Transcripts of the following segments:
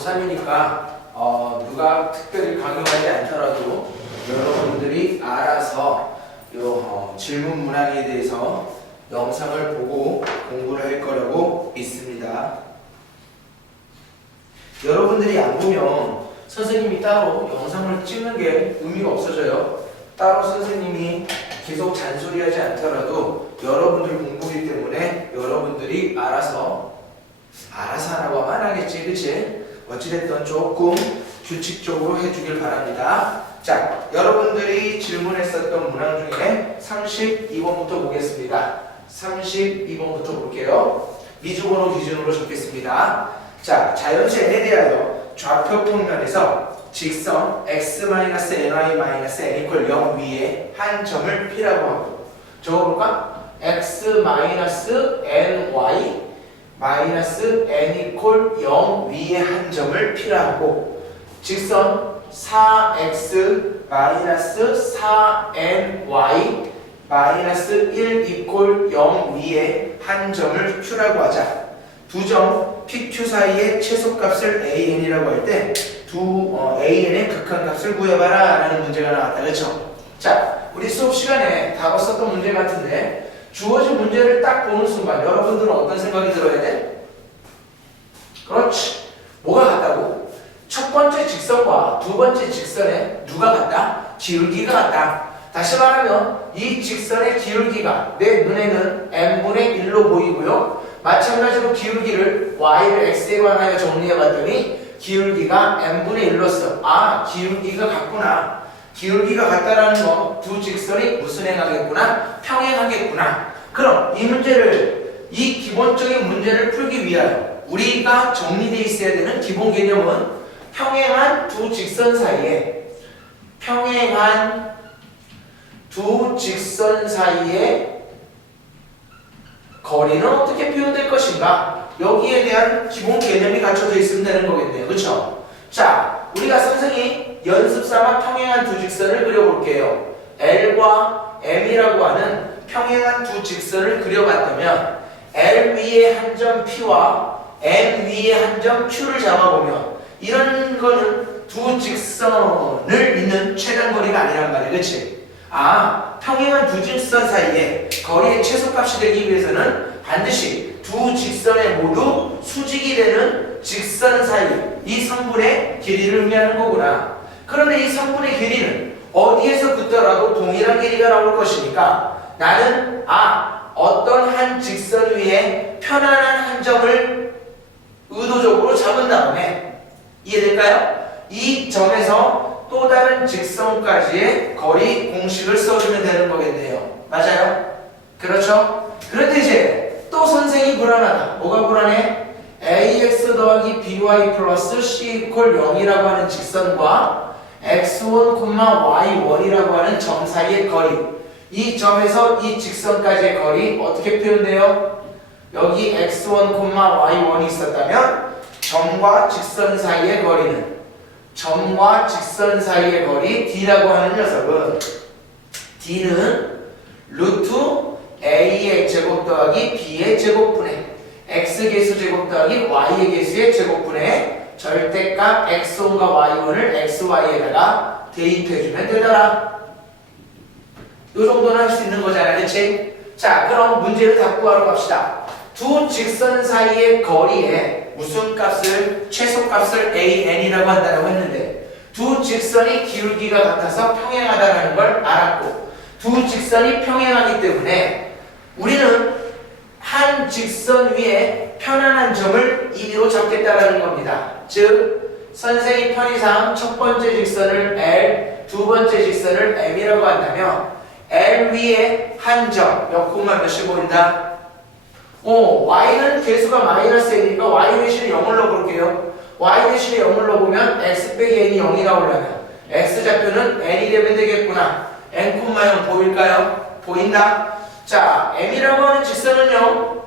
고3이니까 누가 특별히 강요하지 않더라도 여러분들이 알아서 질문 문항에 대해서 영상을 보고 공부를 할 거라고 믿습니다. 여러분들이 안 보면 선생님이 따로 영상을 찍는 게 의미가 없어져요. 따로 선생님이 계속 잔소리하지 않더라도 여러분들 공부이기 때문에 여러분들이 알아서 하라고 하면 안 하겠지, 그치? 어찌됐든 조금 규칙적으로 해주길 바랍니다. 자, 여러분들이 질문했었던 문항 중에 32번부터 보겠습니다. 32번부터 볼게요. 미주번호 기준으로 적겠습니다. 자, 자연수 n에 대하여 좌표 평면에서 직선 x-ny-n = 0 위에 한 점을 P라고 하고, 적어볼까? x-ny n = 0 위에 한 점을 P라 하고, 직선 4x-4ny -1 = 0 위에 한 점을 Q라고 하자. 두 점 PQ 사이의 최소값을 AN이라고 할 때 AN의 극한값을 구해봐라 라는 문제가 나왔다. 그렇죠? 자, 우리 수업 시간에 다 봤었던 문제 같은데 주어진 문제를 딱 보는 순간 여러분들은 어떤 생각이 들어야 돼? 그렇지. 뭐가 같다고? 첫 번째 직선과 두 번째 직선에 누가 같다? 기울기가 같다. 다시 말하면 이 직선의 기울기가 내 눈에는 n분의 1로 보이고요. 마찬가지로 기울기를 y를 x에 관하여 정리해봤더니 기울기가 n분의 1로서 기울기가 같구나. 기울기가 같다라는 건 두 직선이 무슨 행하겠구나? 평행하겠구나. 그럼 이 기본적인 문제를 풀기 위하여 우리가 정리되어 있어야 되는 기본 개념은 평행한 두 직선 사이에 거리는 어떻게 표현될 것인가? 여기에 대한 기본 개념이 갖춰져 있으면 되는 거겠네요. 그렇죠? 자, 우리가 선생님 연습삼아 평행한 두 직선을 그려볼게요. L과 M이라고 하는 평행한 두 직선을 그려봤다면 L 위에 한 점 P와 M 위에 한 점 Q를 잡아보면 이런 거는 두 직선을 잇는 최단거리가 아니란 말이에요. 그렇지? 평행한 두 직선 사이에 거리의 최소값이 되기 위해서는 반드시 두 직선에 모두 수직이 되는 직선 사이, 이 성분의 길이를 의미하는 거구나. 그런데 이 성분의 길이는 어디에서 붙더라도 동일한 길이가 나올 것이니까 나는 어떤 한 직선 위에 편안한 한 점을 의도적으로 잡은 다음에, 이해될까요? 이 점에서 또 다른 직선까지의 거리 공식을 써주면 되는 거겠네요. 맞아요? 그렇죠? 그런데 이제 또 선생이 불안하다. 뭐가 불안해? ax 더하기 by 플러스 c = 0이라고 하는 직선과 x1, y1이라고 하는 점 사이의 거리, 이 점에서 이 직선까지의 거리 어떻게 표현돼요? 여기 x1, y1이 있었다면 점과 직선 사이의 거리는 d라고 하는 녀석은 d는 루트 a의 제곱 더하기 b의 제곱분의 x계수 제곱 더하기 y의 계수의 제곱분의 절대값 x1과 y1을 xy에다가 대입해주면 되더라. 요 정도는 할 수 있는 거잖아, 그치? 자, 그럼 문제를 다 구하러 갑시다. 두 직선 사이의 거리에 무슨 값을, 최소값을 AN이라고 한다고 했는데 두 직선이 기울기가 같아서 평행하다는 걸 알았고, 두 직선이 평행하기 때문에 우리는 한 직선 위에 편안한 점을 1로 잡겠다라는 겁니다. 즉, 선생님 편의상 첫 번째 직선을 L, 두 번째 직선을 M이라고 한다면 L 위에 한 점, 몇 콤마 몇이 보인다? y는 개수가 -n이니까 y 대신에 0을 넣어볼게요. y 대신에 0을 넣어보면 x 빼기 n이 0이 나오려면 x 좌표는 n이 되면 되겠구나. n, 0 보일까요? 보인다? 자, m이라고 하는 직선은요,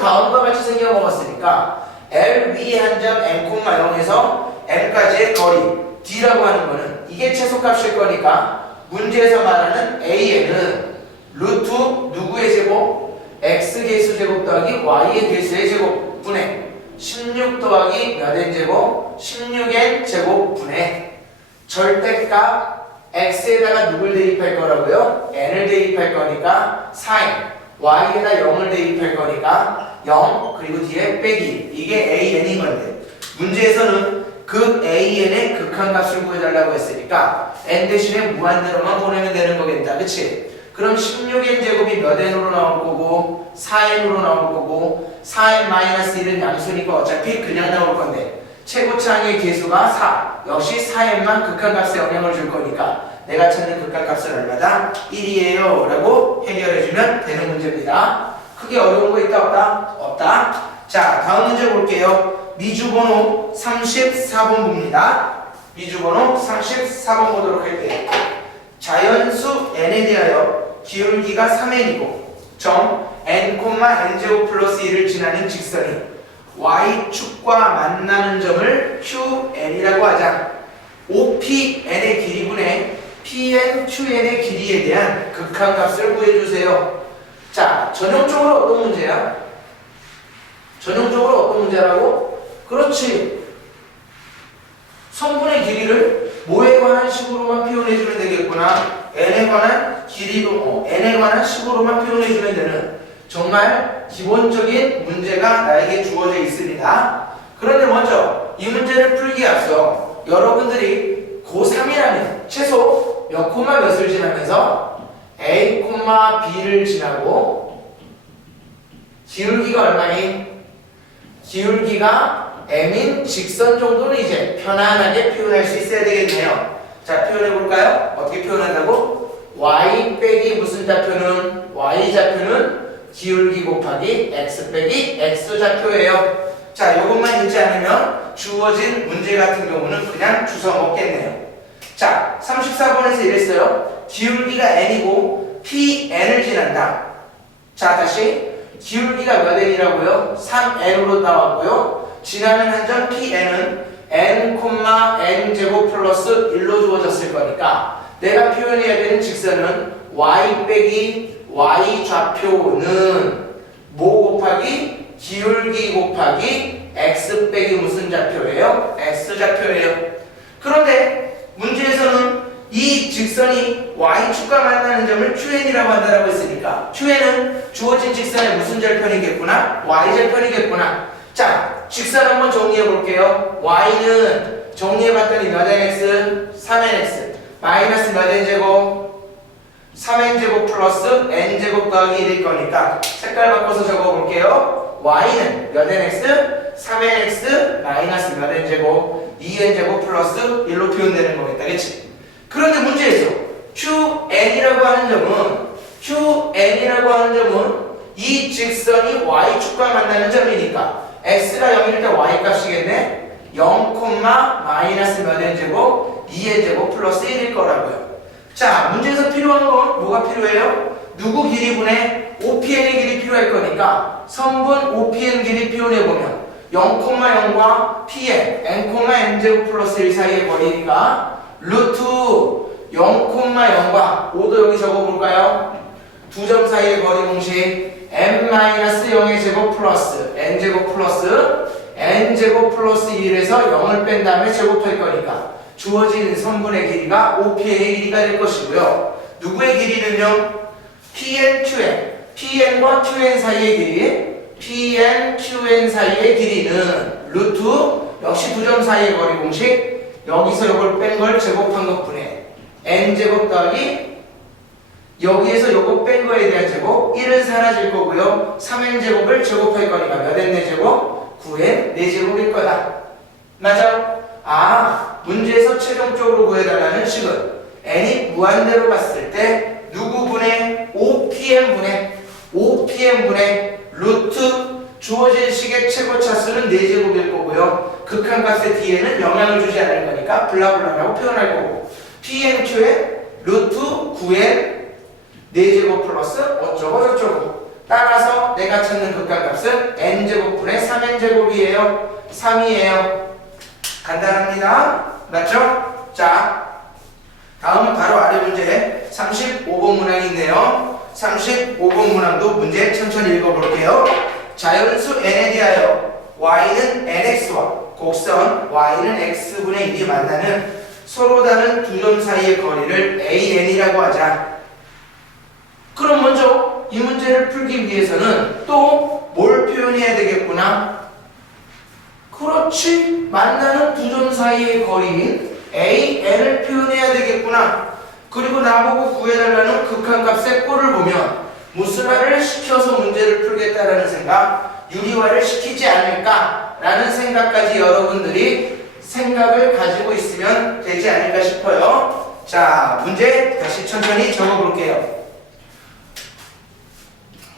다음과 같이 생겨먹었으니까 L 위에 한 점 n, 0에서 n까지의 거리 d라고 하는 거는 이게 최소값일 거니까 문제에서 말하는 AN은 루트 누구의 제곱? x계수 제곱 더하기 y의 계수의 제곱 분의 16 더하기 몇 n제곱? 16n 제곱분의 절대값 x에다가 누굴 대입할 거라고요? n을 대입할 거니까 4n, y에다 0을 대입할 거니까 0, 그리고 뒤에 빼기. 이게 an인 건데 문제에서는 극 an의 극한값을 구해달라고 했으니까 n 대신에 무한대로만 보내면 되는 거겠다. 그치? 그럼 16n 제곱이 몇 n으로 나올 거고 4n으로 나올 거고 4n-1은 양수니까 어차피 그냥 나올 건데 최고차항의 개수가 4. 역시 4n만 극한값에 영향을 줄 거니까 내가 찾는 극한값은 얼마다? 1이에요 라고 해결해주면 되는 문제입니다. 크게 어려운 거 있다 없다? 없다. 자, 다음 문제 볼게요. 미주번호 34번 봅니다. 미주번호 34번 보도록 할게요. 자연수 n에 대하여 기울기가 3n이고 점 n, n제곱 플러스 1을 지나는 직선이 y축과 만나는 점을 qn이라고 하자. OPn의 길이분의 PN, QN의 길이에 대한 극한값을 구해주세요. 자, 전형적으로 어떤 문제야? 전형적으로 어떤 문제라고? 그렇지. 성분의 길이를 뭐에 관한 식으로만 표현해주면 되겠구나. n에 관한 길이로, n에 관한 식으로만 표현해주면 되는 정말 기본적인 문제가 나에게 주어져 있습니다. 그런데 먼저 이 문제를 풀기에 앞서 여러분들이 고3이라면 최소 몇 콤마 몇을 지나면서 A, B를 지나고 기울기가 얼마니? 기울기가 M인 직선 정도는 이제 편안하게 표현할 수 있어야 되겠네요. 자, 표현해볼까요? 어떻게 표현한다고? Y 빼기 무슨 좌표는? Y 좌표는 기울기 곱하기 X 빼기 X 좌표예요. 자, 이것만 읽지 않으면 주어진 문제 같은 경우는 그냥 주워 먹겠네요. 자, 34번에서 이랬어요. 기울기가 n이고 PN을 지난다. 자, 다시 기울기가 몇 n이라고요? 3n으로 나왔고요. 지나는 한 점 PN은 n, n제곱 플러스 1로 주어졌을 거니까 내가 표현해야 되는 직선은 y 빼기 y 좌표는 뭐 곱하기 기울기 곱하기 x 빼기 무슨 좌표예요? x 좌표예요. 그런데 문제에서는 이 직선이 y축과 만나는 점을 qn이라고 한다고 했으니까 qn은 주어진 직선의 무슨 절편이겠구나? y절편이겠구나. 자, 직선 한번 정리해 볼게요. y는 정리해봤더니 몇 nx? 3nx 마이너스 몇 n제곱? 3n제곱 플러스 n제곱 더하기 1일 거니까 색깔 바꿔서 적어볼게요. y는 몇 nx? 3nx 마이너스 몇 n제곱? 2n제곱 플러스 1로 표현되는 거겠다. 그치? 그런데 문제에서 qn이라고 하는 점은 이 직선이 y축과 만나는 점이니까 x가 0일 때 y 값이겠네? 0, 마이너스 몇 n제곱? 2n제곱 플러스 1일 거라고요. 자, 문제에서 필요한 건 뭐가 필요해요? 누구 길이분의 OPN의 길이 필요할 거니까 성분 OPN 길이 표현해보면 0,0과 PN, n,n제곱 플러스 1 사이의 거리니까 루트 0,0과 5도 여기 적어볼까요? 두 점 사이의 거리 공식 n-0의 제곱 플러스 n제곱 플러스 n제곱 플러스 1에서 0을 뺀 다음에 제곱할 거니까 주어진 선분의 길이가 OPN의 길이가 될 것이고요. 누구의 길이는요? PN, QN, PN과 QN 사이의 길이 PN, QN 사이의 길이는 루트 역시 두 점 사이의 거리 공식 여기서 이걸 뺀 걸 제곱한 것분에 n제곱 더하기 여기에서 요거 뺀 거에 대한 제곱 1은 사라질 거고요. 3n제곱을 제곱할 거니까 몇 n 4제곱? 9n 4제곱일 거다. 맞아? 아, 문제에서 최종적으로 구해달라는 식은 n이 무한대로 갔을 때 누구 분의 OPN 분의 루트 주어진 식의 최고차수는 4제곱일 거고요. 극한값의 뒤에는 영향을 주지 않을 거니까 블라블라라고 표현할 거고 PNQ의 루트 9n 4제곱 플러스 어쩌고 저쩌고 따라서 내가 찾는 극한값은 n제곱분의 3n제곱이에요. 3이에요. 간단합니다. 맞죠? 자, 다음은 바로 아래 문제 35번 문항이 있네요. 35번 문항도 문제 천천히 읽어볼게요. 자연수 n에 대하여 y는 nx와 곡선 y는 x분의 1이 만나는 서로 다른 두 점 사이의 거리를 an이라고 하자. 그럼 먼저 이 문제를 풀기 위해서는 또 뭘 표현해야 되겠구나? 그렇지, 만나는 두 점 사이의 거리인 an을 표현해야 되겠구나. 그리고 나보고 구해달라는 극한값의 꼴을 보면 무수화를 시켜서 문제를 풀겠다라는 생각, 유리화를 시키지 않을까라는 생각까지 여러분들이 생각을 가지고 있으면 되지 않을까 싶어요. 자, 문제 다시 천천히 적어볼게요.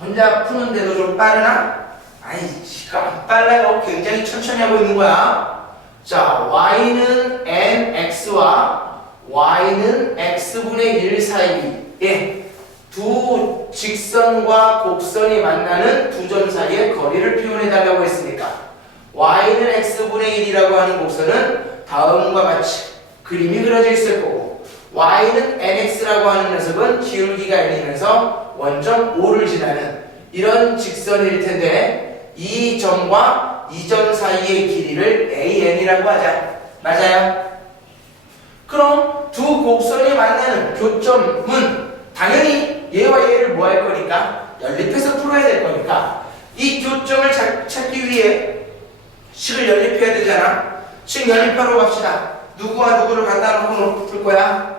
혼자 푸는데도 좀 빠르나? 아니, 시간 빨라요. 굉장히 천천히 하고 있는 거야. 자, y는 nx와 y는 x분의 1 사이에 두 직선과 곡선이 만나는 두 점 사이의 거리를 표현해달라고 했으니까 y는 x분의 1이라고 하는 곡선은 다음과 같이 그림이 그려져 있을 거고, y는 nx라고 하는 녀석은 기울기가 n이면서 원점 5를 지나는 이런 직선일 텐데 이 점과 이 점 사이의 길이를 an이라고 하자. 맞아요? 그럼 두 곡선이 만나는 교점은 당연히 얘와 얘를 뭐 할 거니까 연립해서 풀어야 될 거니까 이 교점을 찾기 위해 식을 연립해야 되잖아. 식 연립하러 갑시다. 누구와 누구를 갖다 놓고 풀 거야?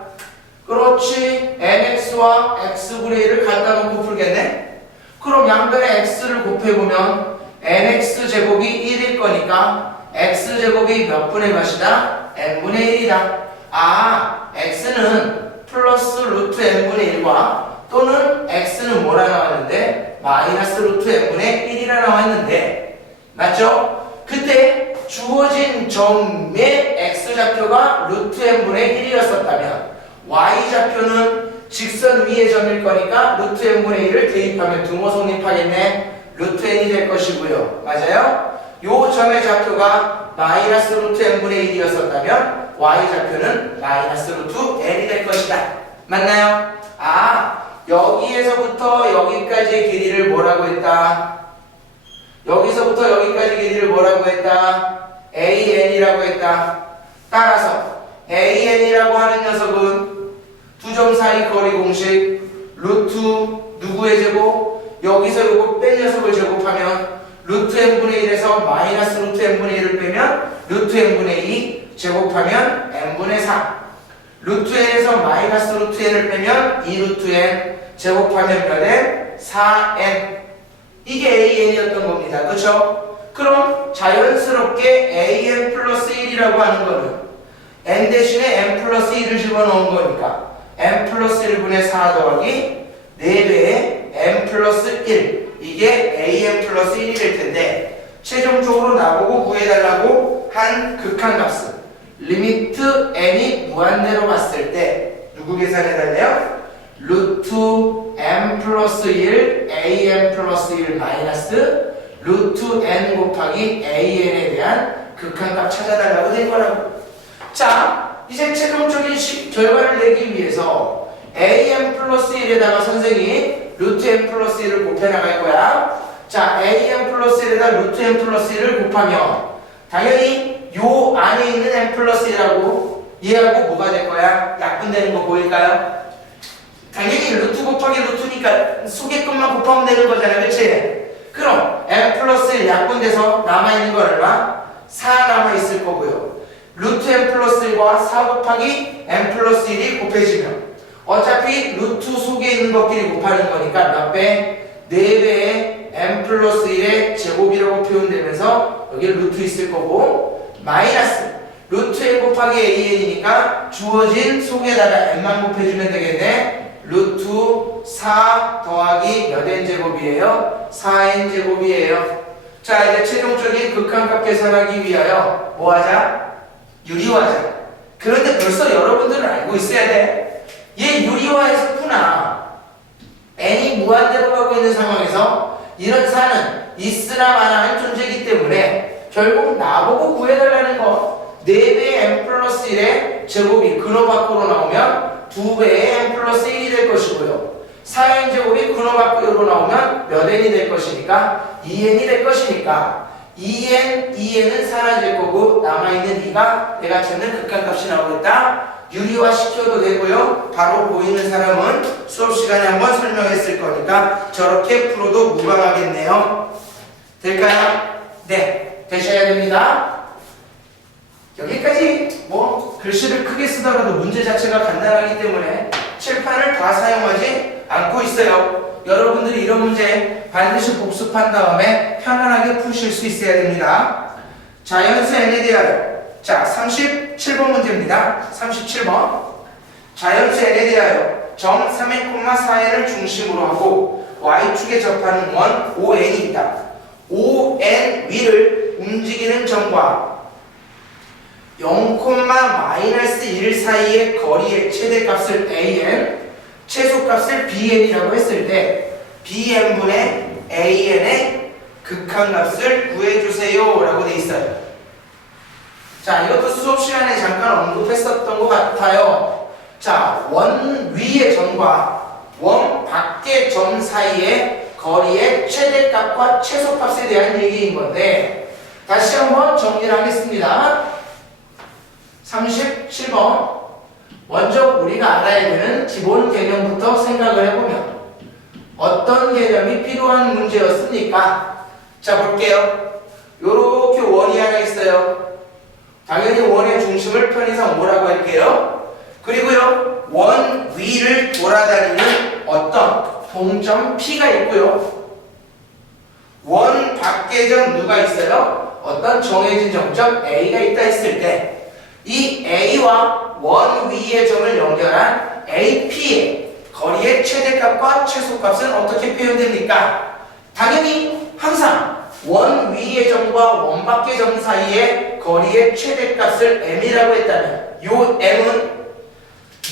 그렇지, nx와 x분의 1을 갖다 놓고 풀겠네? 그럼 양변에 x를 곱해보면 nx제곱이 1일 거니까 x제곱이 몇 분의 몇이다? n분의 1이다. 아, x는 플러스 루트 n분의 1과 또는 x는 뭐라 나왔는데? 마이너스 루트 n분의 1이라 나왔는데, 맞죠? 그때 주어진 점의 x좌표가 루트 n분의 1이었었다면 y좌표는 직선 위의 점일 거니까 루트 n분의 1을 대입하면 등호 성립하겠네. 루트 n이 될 것이고요. 맞아요? 요 점의 좌표가 마이너스 루트 n분의 1이었었다면 y좌표는 마이너스 루트 n이 될 것이다. 맞나요? 아, 여기에서부터 여기까지의 길이를 뭐라고 했다? 여기서부터 여기까지 길이를 뭐라고 했다? an이라고 했다. 따라서 an이라고 하는 녀석은 두 점 사이 거리 공식 루트 누구의 제곱? 여기서 요거 뺀 녀석을 제곱하면 루트 n분의 1에서 마이너스 루트 n분의 1을 빼면 루트 n분의 2 제곱하면 n분의 4 루트 n에서 마이너스 루트 n을 빼면 2 루트 n 제곱하면 몇 n? 4n. 이게 an이었던 겁니다. 그쵸? 그럼 자연스럽게 an 플러스 1이라고 하는 거는 n 대신에 n 플러스 1을 집어넣은 거니까 n 플러스 1분의 4 더하기 4배의 n 플러스 1, 이게 an 플러스 1이 될 텐데 최종적으로 나보고 구해달라고 한 극한값은 리미트 n이 무한대로 갔을 때 누구 계산해달래요? 루트 n 플러스 1 an 플러스 1 마이너스 루트 n 곱하기 an에 대한 극한값 찾아달라고 된 거라고. 자, 이제 최종적인 결과를 내기 위해서 an 플러스 1에다가 선생이 루트 n 플러스 1을 곱해나갈 거야. 자, an 플러스 1에다 루트 n 플러스 1을 곱하면 당연히 요 안에 있는 n 플러스 1하고 얘하고 뭐가 될 거야? 약분되는 거 보일까요? 당연히 루트 곱하기 루트니까 속의 것만 곱하면 되는 거잖아, 그치? 그럼 n 플러스 1 약분돼서 남아있는 거 얼마? 4 남아있을 거고요. 루트 n 플러스 1과 4 곱하기 n 플러스 1이 곱해지면 어차피 루트 속에 있는 것끼리 곱하는 거니까 몇 배? 4배의 n 플러스 1의 제곱이라고 표현되면서 여기 루트 있을 거고, 마이너스 루트 n 곱하기 an이니까 주어진 속에다가 n만 곱해주면 되겠네. 루트 4 더하기 몇 n 제곱이에요? 4n 제곱이에요. 자, 이제 최종적인 극한값 계산하기 위하여 뭐 하자? 유리화하자. 그런데 벌써 여러분들은 알고 있어야 돼. 얘 유리화해서 푸나 n이 무한대로 가고 있는 상황에서 이런 사는 있으나 마나는 존재이기 때문에 결국 나보고 구해달라는 거 4배의 n 플러스 1의 제곱이 근호 밖으로 나오면 2배의 n 플러스 1이 될 것이고요. 4n 제곱이 근호 밖으로 나오면 몇 n이 될 것이니까 2n이 될 것이니까 2n은 사라질 거고 남아있는 2가 내가 찾는 극한값이 나오겠다. 유리화 시켜도 되고요. 바로 보이는 사람은 수업 시간에 한번 설명했을 거니까 저렇게 풀어도 무방하겠네요. 될까요? 네, 되셔야 됩니다. 여기까지 뭐 글씨를 크게 쓰더라도 문제 자체가 간단하기 때문에 칠판을 다 사용하지 않고 있어요. 여러분들이 이런 문제 반드시 복습한 다음에 편안하게 푸실 수 있어야 됩니다. 자연수 n에 대하여 자 37번 문제입니다. 37번 자연수 n에 대하여 점 3n,4n을 중심으로 하고 y축에 접하는 원 5n입니다. 5n 위를 움직이는 점과 0,-1 사이의 거리의 최대값을 an, 최소값을 bn이라고 했을 때 bn분의 an의 극한값을 구해주세요 라고 돼 있어요. 자, 이것도 수업 시간에 잠깐 언급했었던 것 같아요. 자, 원 위의 점과 원 밖의 점 사이의 거리의 최대값과 최소값에 대한 얘기인 건데 다시 한번 정리를 하겠습니다. 37번 먼저 우리가 알아야 되는 기본 개념부터 생각을 해보면 어떤 개념이 필요한 문제였습니까? 자, 볼게요. 요렇게 원이 하나 있어요. 당연히 원의 중심을 편의상 뭐라고 할게요? 그리고요, 원 위를 돌아다니는 어떤 동점 P가 있고요. 원 밖의 점 누가 있어요? 어떤 정해진 점점 A가 있다 했을 때 이 A와 원 위의 점을 연결한 AP의 거리의 최대값과 최소값은 어떻게 표현됩니까? 당연히 항상 원 위의 점과 원 밖의 점 사이의 거리의 최대값을 m이라고 했다면 요 m은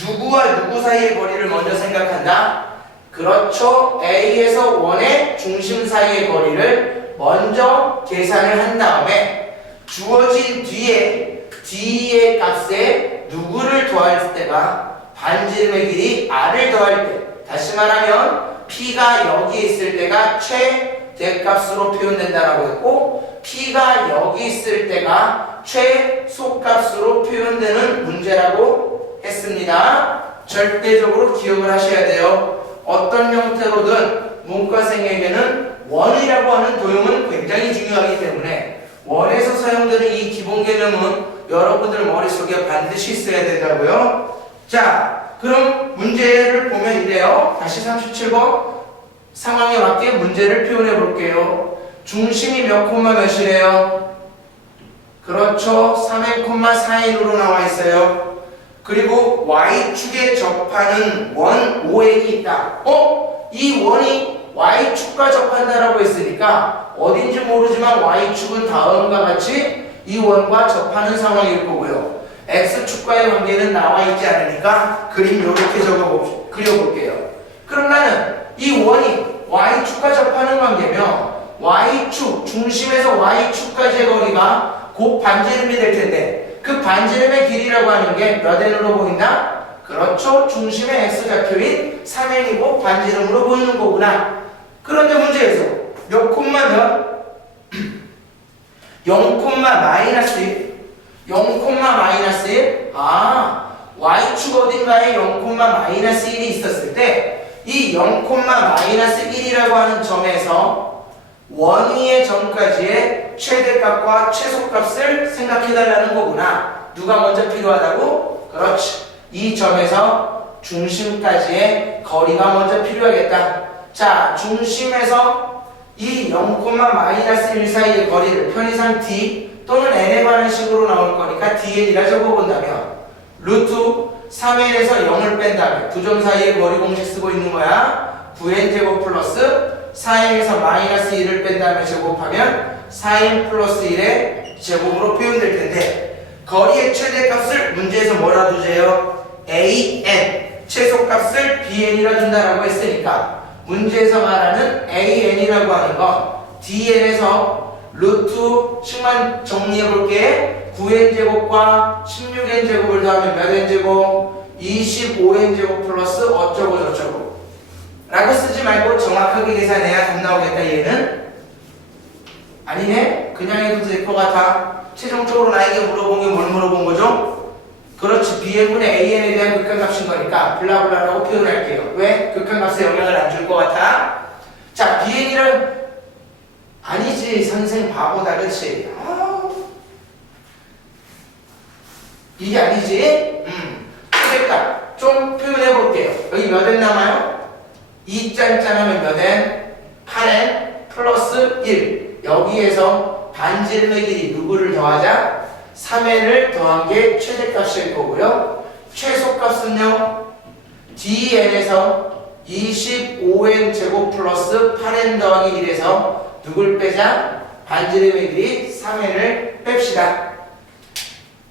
누구와 누구 사이의 거리를 먼저 생각한다? 그렇죠. A에서 원의 중심 사이의 거리를 먼저 계산을 한 다음에 주어진 뒤에 D의 값에 누구를 더할 때가 반지름의 길이 R을 더할 때 다시 말하면 P가 여기 있을 때가 최대값으로 표현된다라고 했고 P가 여기 있을 때가 최소값으로 표현되는 문제라고 했습니다. 절대적으로 기억을 하셔야 돼요. 어떤 형태로든 문과생에게는 원이라고 하는 도형은 굉장히 중요하기 때문에 원에서 사용되는 이 기본 개념은 여러분들 머릿속에 반드시 있어야 된다고요. 자, 그럼 문제를 보면 이래요. 다시 37번 상황에 맞게 문제를 표현해 볼게요. 중심이 몇 콤마 몇이래요? 그렇죠. 3n,4n으로 나와 있어요. 그리고 y축에 접하는 원 5n이 있다. 이 원이 y축과 접한다라고 했으니까 어딘지 모르지만 y축은 다음과 같이 이 원과 접하는 상황일 거고요. x축과의 관계는 나와 있지 않으니까 그림 이렇게 그려볼게요. 그럼 나는 이 원이 y축과 접하는 관계면 y축, 중심에서 y축까지의 거리가 곧 반지름이 될 텐데 그 반지름의 길이라고 하는 게 몇 n으로 보인다? 그렇죠. 중심의 x좌표인 3n이고 반지름으로 보이는 거구나. 그런데 문제에서 몇 콤마 몇? 0,-1 0,-1 y축 어딘가에 0,-1이 있었을 때 이 0,-1이라고 하는 점에서 원위의 점까지의 최대값과 최소값을 생각해달라는 거구나. 누가 먼저 필요하다고? 그렇지. 이 점에서 중심까지의 거리가 먼저 필요하겠다. 자, 중심에서 이 0,-1 사이의 거리를 편의상 d 또는 n에 관한 식으로 나올 거니까 dn이라 적어본다면 루트 3n에서 0을 뺀 다음에 두 점 사이의 거리 공식 쓰고 있는 거야. 9n제곱 플러스 4n에서 마이너스 1을 뺀 다음에 제곱하면 4n 플러스 1의 제곱으로 표현될 텐데 거리의 최대값을 문제에서 뭐라 두세요? an, 최소값을 bn이라 준다라고 했으니까 문제에서 말하는 an이라고 하는 건 dn에서 루트식만 정리해볼게. 9n제곱과 16n제곱을 더하면 몇 n제곱? 25n제곱 플러스 어쩌고 저쩌고 라고 쓰지 말고 정확하게 계산해야 답 나오겠다. 얘는 아니네? 그냥 해도 될 것 같아. 최종적으로 나에게 물어본 게 뭘 물어본 거죠? 그렇지. bn분의 an에 대한 극한값인 거니까 블라블라라고 표현할게요. 왜? 극한값에 영향을 안 줄 것 같아? 자, bn이란 아니지. 선생 바보다. 그치? 이게 아니지? 최대값 좀 표현해 볼게요. 여기 몇 n 남아요? 2짠짠 하면 몇 n? 8n 플러스 1. 여기에서 반지름의 길이 누구를 더하자? 3n을 더한 게 최대값일 거고요. 최소값은요. dn에서 25n 제곱 플러스 8n 더하기 1에서 누굴 빼자? 반지름의 길이 3n을 뺍시다.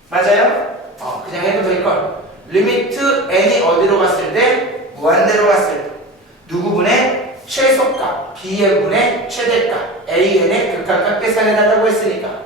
맞아요? 그냥 해도 될걸. 리미트 n이 어디로 갔을 때? 무한대로 갔을 때 누구분의 최소값 bn분의 최대값 an의 극한값 계산해달라고 했으니까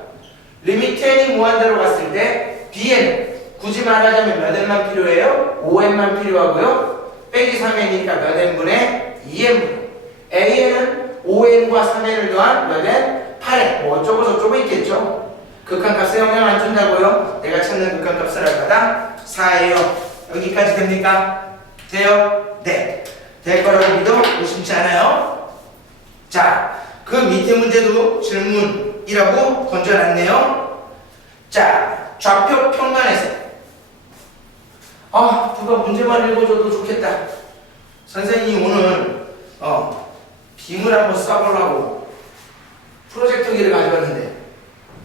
리미트 n이 무한대로 갔을 때 bn 굳이 말하자면 몇 n만 필요해요? 5n만 필요하고요. 빼기 3n이니까 몇 n분의 2n분. an은 5n과 3n을 더한 몇 n? 8n. 뭐 어쩌고 저쩌고 있겠죠. 극한값에 영향 안 준다고요? 내가 찾는 극한값을 알바다 4예요. 여기까지 됩니까? 돼요? 네. 될 거라고 믿어? 의심치 않아요? 자, 그 밑에 문제도 질문이라고 던져놨네요. 자, 좌표 평면에서 누가 문제만 읽어줘도 좋겠다. 선생님이 오늘 빔을 한번 쏴보려고 프로젝터기를 가져왔는데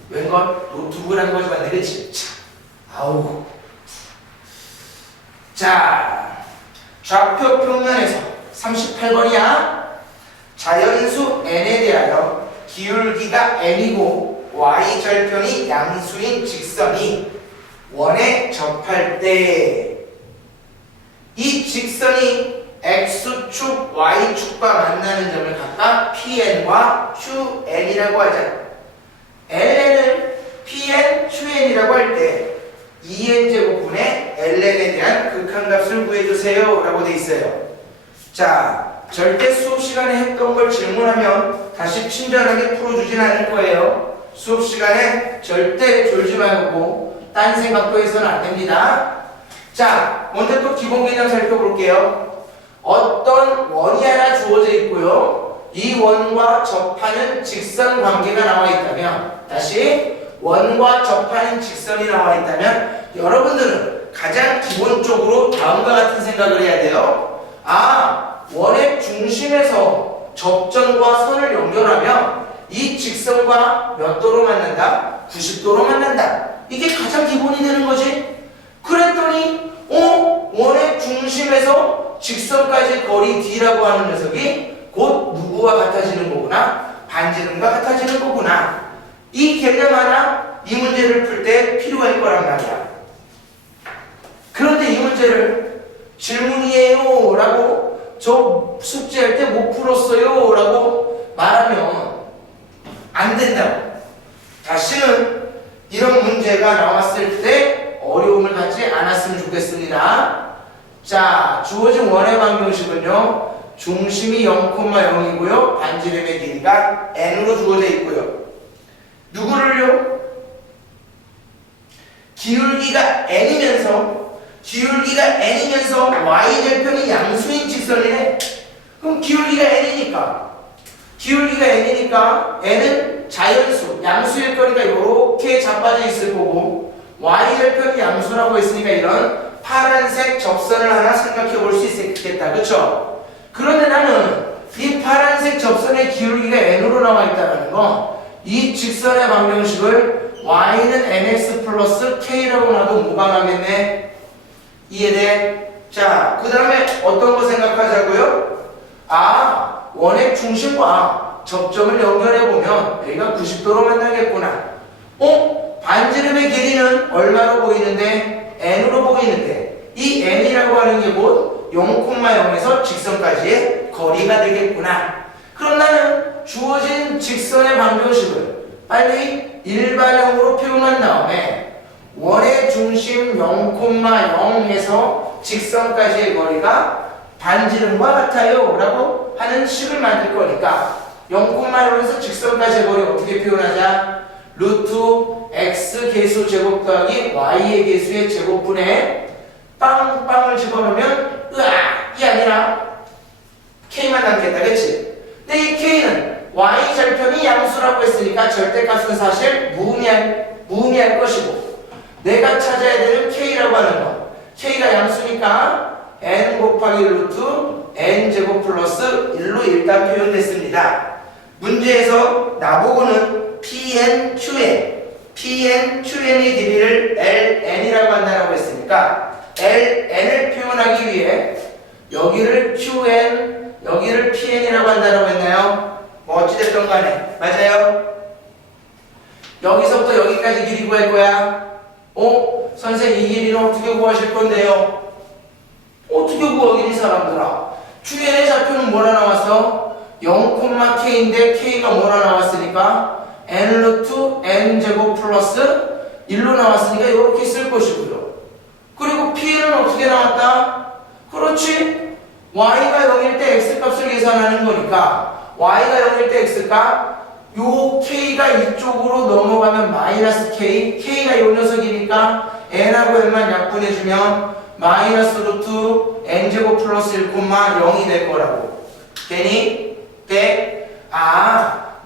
웬걸? 노트북을 한 가져왔네. 그치? 아우. 자, 좌표 평면에서 38번이야. 자연수 n에 대하여 기울기가 n이고 y절편이 양수인 직선이 원에 접할 때 이 직선이 x축, y축과 만나는 점을 각각 pn과 qn이라고 하자. ln은 pn, qn이라고 할 때 2n제곱분의 ln에 대한 극한값을 구해주세요 라고 돼 있어요. 자, 절대 수업시간에 했던 걸 질문하면 다시 친절하게 풀어주진 않을 거예요. 수업시간에 절대 졸지 말고 딴 생각도 해서는 안 됩니다. 자, 먼저 또 기본 개념 살펴볼게요. 어떤 원이 하나 주어져 있고요. 이 원과 접하는 직선 관계가 나와 있다면, 다시 원과 접하는 직선이 나와 있다면 여러분들은 가장 기본적으로 다음과 같은 생각을 해야 돼요. 원의 중심에서 접점과 선을 연결하면 이 직선과 몇 도로 만난다? 90도로 만난다. 이게 가장 기본이 되는 거지. 그랬더니 원의 중심에서 직선까지 거리 d라고 하는 녀석이 곧 누구와 같아지는 거구나? 반지름과 같아지는 거구나. 이 개념 하나 이 문제를 풀 때 필요할 거란 말이야. 그런데 이 문제를 질문이에요 라고 저 숙제할 때 못 풀었어요 라고 말하면 안 된다고. 다시는 이런 문제가 나왔을 때 어려움을 갖지 않았으면 좋겠습니다. 자, 주어진 원의 방정식은요. 중심이 0,0이고요. 반지름의 길이가 n으로 주어져 있고요. 누구를요? 기울기가 n이면서 y절편이 양수인 직선이네. 그럼 기울기가 n이니까 n은 자연수, 양수일 거니까 이렇게 자빠져 있을 거고 y절편이 양수라고 했으니까 이런 파란색 접선을 하나 생각해 볼 수 있겠다. 그쵸? 그런데 나는 이 파란색 접선의 기울기가 n으로 나와 있다는 거, 이 직선의 방정식을 y는 nx 플러스 k라고 놔도 무방하겠네. 이해돼? 자, 그 다음에 어떤 거 생각하자고요? 원의 중심과 접점을 연결해보면 여기가 90도로 만나겠구나. 반지름의 길이는 얼마로 보이는데? n으로 보이는데 이 n이라고 하는 게 곧 0,0에서 직선까지의 거리가 되겠구나. 그럼 나는 주어진 직선의 방정식을 빨리 일반형으로 표현한 다음에 원의 중심 0,0에서 직선까지의 거리가 반지름과 같아요 라고 하는 식을 만들 거니까 0,1에서 직선까지 거리 어떻게 표현하자? 루트 x 계수 제곱 더하기 y의 계수의 제곱분에 빵빵을 집어넣으면 으악! 이 아니라 k만 남겠다. 그치? 근데 이 k는 y 절편이 양수라고 했으니까 절대값은 사실 무의미할 것이고 내가 찾아야 되는 k라고 하는 거 k가 양수니까 n 곱하기 루트 n 제곱 플러스 1로 일단 표현됐습니다. 문제에서 나보고는 PNQN의 길이를 LN이라고 한다고 했으니까 LN을 표현하기 위해 여기를 QN, 여기를 PN이라고 한다고 했나요? 뭐 어찌됐든 간에 맞아요? 여기서부터 여기까지 길이 구할 거야. 선생님 이 길이는 어떻게 구하실 건데요? 어떻게 구하긴 이 사람들아. QN의 좌표는 뭐라 나왔어? 0,k인데 k가 뭐라 나왔으니까 n 루트 n 제곱 플러스 1로 나왔으니까 이렇게 쓸 것이고요. 그리고 p는 어떻게 나왔다? 그렇지. y가 0일 때 x값을 계산하는 거니까 y가 0일 때 x값 요 k가 이쪽으로 넘어가면 마이너스 k가 요 녀석이니까 n하고 n만 약분해주면 마이너스 루트 n제곱 플러스 1,0이 될 거라고. 되니?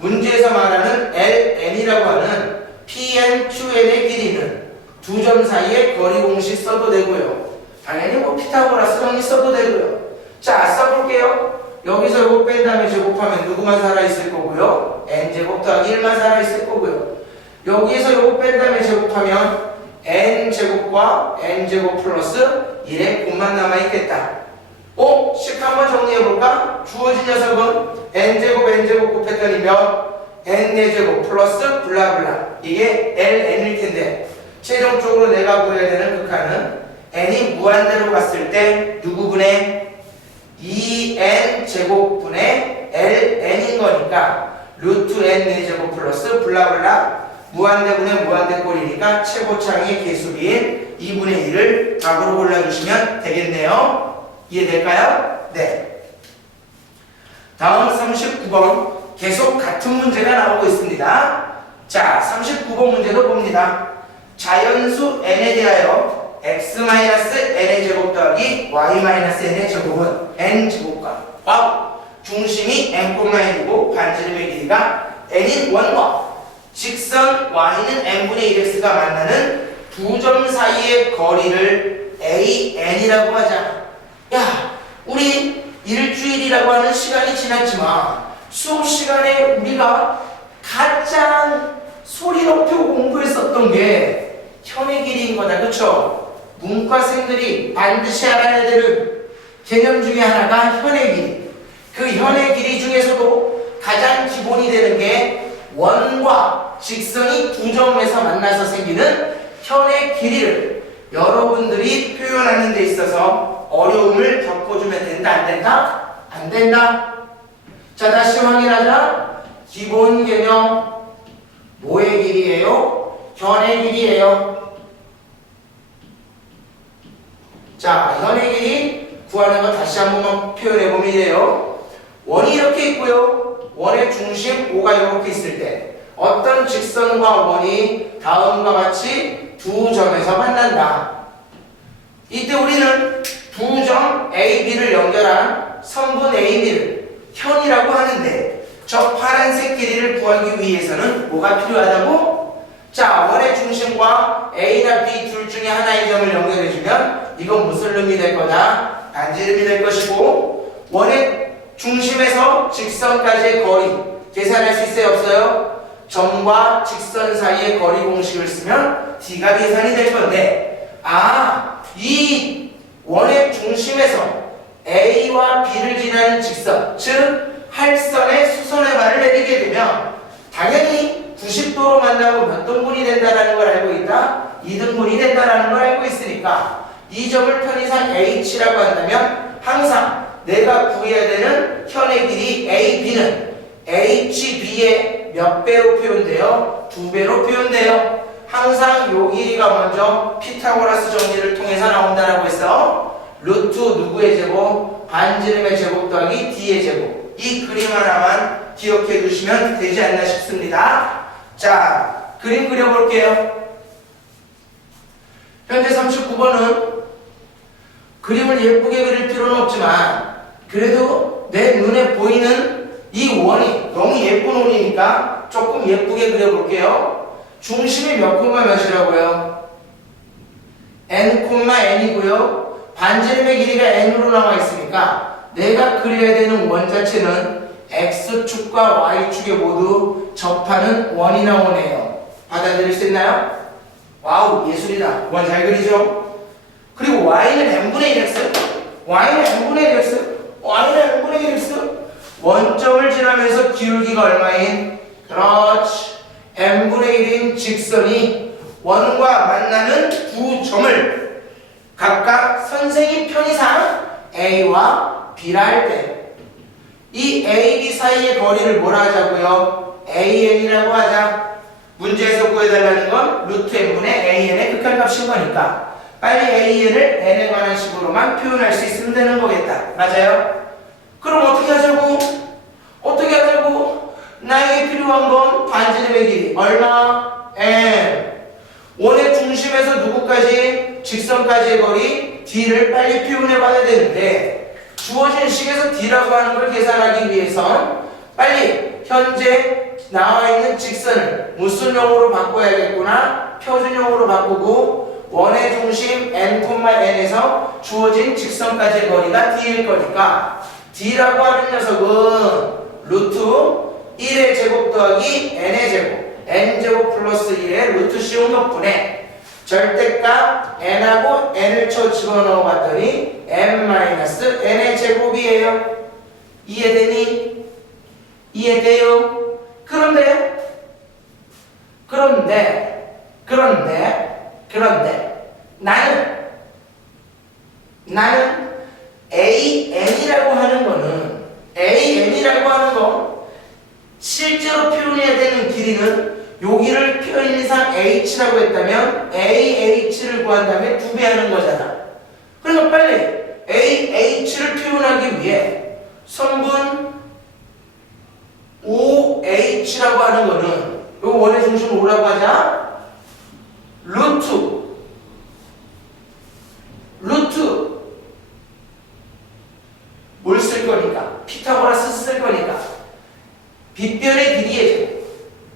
문제에서 말하는 LN이라고 하는 PNQN의 길이는 두 점 사이의 거리 공식 써도 되고요. 당연히 뭐 피타고라스 정리 써도 되고요. 자, 써볼게요. 여기서 이거 뺀 다음에 제곱하면 누구만 살아있을 거고요. n제곱 더하기 1만 살아있을 거고요. 여기에서 이거 뺀 다음에 제곱하면 n제곱과 n제곱 플러스 1의 곱만 남아있겠다. 식 한번 정리해볼까? 주어진 녀석은 n제곱 곱했더니 몇? n4제곱 플러스 블라블라. 이게 ln일 텐데 최종적으로 내가 구해야 되는 극한은 n이 무한대로 갔을 때 누구분의 2n제곱분의 ln인 거니까 루트 n4제곱 플러스 블라블라 무한대분의 무한대꼴이니까 최고차항의 개수비인 2분의 1을 답으로 골라주시면 되겠네요. 이해될까요? 네. 다음 39번 계속 같은 문제가 나오고 있습니다. 자, 39번 문제도 봅니다. 자연수 n에 대하여 x-n의 제곱 더하기 y-n의 제곱은 n제곱과 중심이 n,1이고 반지름의 길이가 n인 원과 직선 y는 n분의 1x가 만나는 두 점 사이의 거리를 an이라고 하자. 야, 우리 일주일이라고 하는 시간이 지났지만 수업 시간에 우리가 가장 소리 높여 공부했었던 게 현의 길이인 거다. 그쵸? 문과생들이 반드시 알아야 되는 개념 중에 하나가 현의 길이. 그 현의 길이 중에서도 가장 기본이 되는 게 원과 직선이 두 점에서 만나서 생기는 현의 길이를 여러분들이 표현하는 데 있어서 어려움을 겪어주면 된다, 안 된다? 안 된다. 자, 다시 확인하자. 기본 개념 뭐의 길이에요? 현의 길이에요. 자, 현의 길이 구하는 거 다시 한 번만 표현해보면 이래요. 원이 이렇게 있고요. 원의 중심 O가 이렇게 있을 때 어떤 직선과 원이 다음과 같이 두 점에서 만난다. 이때 우리는 두 점 A, B를 연결한 선분 A, B를 현이라고 하는데 저 파란색 길이를 구하기 위해서는 뭐가 필요하다고? 자, 원의 중심과 A나 B 둘 중에 하나의 점을 연결해주면 이건 무슨 름이 될 거다? 반지름이 될 것이고 원의 중심에서 직선까지의 거리 계산할 수 있어요? 없어요? 점과 직선 사이의 거리 공식을 쓰면 D가 계산이 될 건데 이 원의 중심에서 A와 B를 지나는 직선, 즉 할선의 수선의 발을 내리게 되면 당연히 90도로 만나고 몇 등분이 된다는 걸 알고 있다? 2등분이 된다는 걸 알고 있으니까 이 점을 편의상 H라고 한다면 항상 내가 구해야 되는 현의 길이 AB는 HB의 몇 배로 표현돼요? 2배로 표현돼요. 항상 요 길이가 먼저 피타고라스 정리를 통해서 나온다라고 했어. 루트 누구의 제곱? 반지름의 제곱 더하기 D의 제곱. 이 그림 하나만 기억해 두시면 되지 않나 싶습니다. 자, 그림 그려볼게요. 현재 39번은 그림을 예쁘게 그릴 필요는 없지만 그래도 내 눈에 보이는 이 원이 너무 예쁜 원이니까 조금 예쁘게 그려볼게요. 중심이 몇 콤마 몇이라고요? n 콤마 n이고요. 반지름의 길이가 n으로 나와 있으니까 내가 그려야 되는 원 자체는 x축과 y축에 모두 접하는 원이 나오네요. 받아들일 수 있나요? 와우, 예술이다. 원 잘 그리죠? 그리고 y는 n분의 1x, y는 n분의 1x, y는 n분의 1x. 원점을 지나면서 기울기가 얼마인? 그렇지. n분의 1인 직선이 원과 만나는 두 점을 각각 선생님 편의상 A와 B라 할 때 이 A, B 사이의 거리를 뭐라 하자고요? AN이라고 하자. 문제에서 구해달라는 건 루트 n분의 AN의 극한값인 거니까 빨리 AN을 n에 관한 식으로만 표현할 수 있으면 되는 거겠다. 맞아요? 그럼 어떻게 하자고? 어떻게 하자고? 나에게 필요한 건 반지름의 길이 얼마? n. 원의 중심에서 누구까지? 직선까지의 거리 d를 빨리 표현해 봐야 되는데 주어진 식에서 d라고 하는 걸 계산하기 위해선 빨리 현재 나와 있는 직선을 무슨 용으로 바꿔야겠구나? 표준용으로 바꾸고 원의 중심 n,n에서 주어진 직선까지의 거리가 d일 거니까 d라고 하는 녀석은 루트 1의 제곱 더하기 n의 제곱 n제곱 플러스 1의 루트 씌운 덕분에 절대값 n하고 n을 쳐 집어넣어 봤더니 n-n의 제곱이에요. 이해되니? 이해돼요? 그런데 나는 AN이라고 하는 건 실제로 표현해야 되는 길이는 여기를 표현상 H라고 했다면 AH를 구한 다음에 2배 하는 거잖아. 그러면 빨리 AH를 표현하기 위해 성분 OH라고 하는 거는 요 원의 중심을 뭐라고 하자? 루트 뭘 쓸 거니까? 피타고라스 쓸 거니까 빗변의 길이의 제곱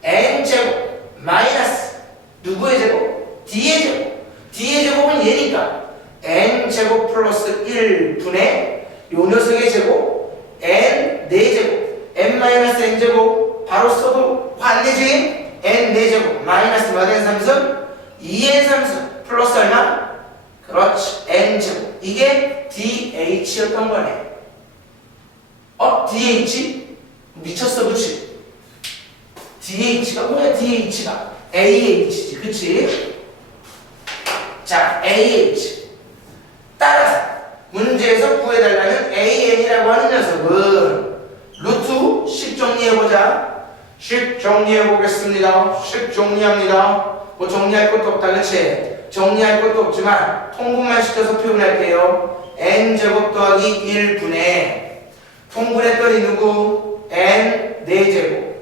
n제곱 마이너스 누구의 제곱? d의 제곱. d의 제곱은 얘니까 n제곱 플러스 1분의 요 녀석의 제곱 n 4제곱 n-n제곱 바로 써도 화 안 내지? n 4제곱 마이너스 몇 n 3승? 2n 3승 플러스 얼마? 그렇지 n제곱. 이게 dH였던 거네. dH? 미쳤어 그치? DH가 뭐야? DH가 AH지 그치? 자 AH 따라서 문제에서 구해달라는 AN이라고 하는 녀석은 루트 식 정리해보자. 식 정리해보겠습니다. 식 정리합니다. 뭐 정리할 것도 없다 그치? 정리할 것도 없지만 통분만 시켜서 표현할게요. n제곱 더하기 1분의 통분했더니 누구? n 4제곱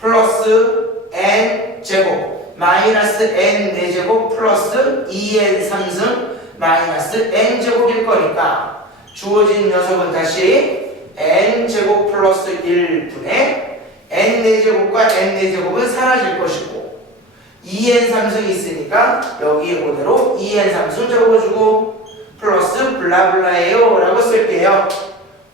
플러스 n제곱 마이너스 n 4제곱 플러스 2n 3승 마이너스 n제곱일 거니까 주어진 녀석은 다시 n제곱 플러스 1분의 n 4제곱과 n 4제곱은 사라질 것이고 2n 3승이 있으니까 여기에 그대로 2n 3승 적어주고 플러스 블라블라예요 라고 쓸게요.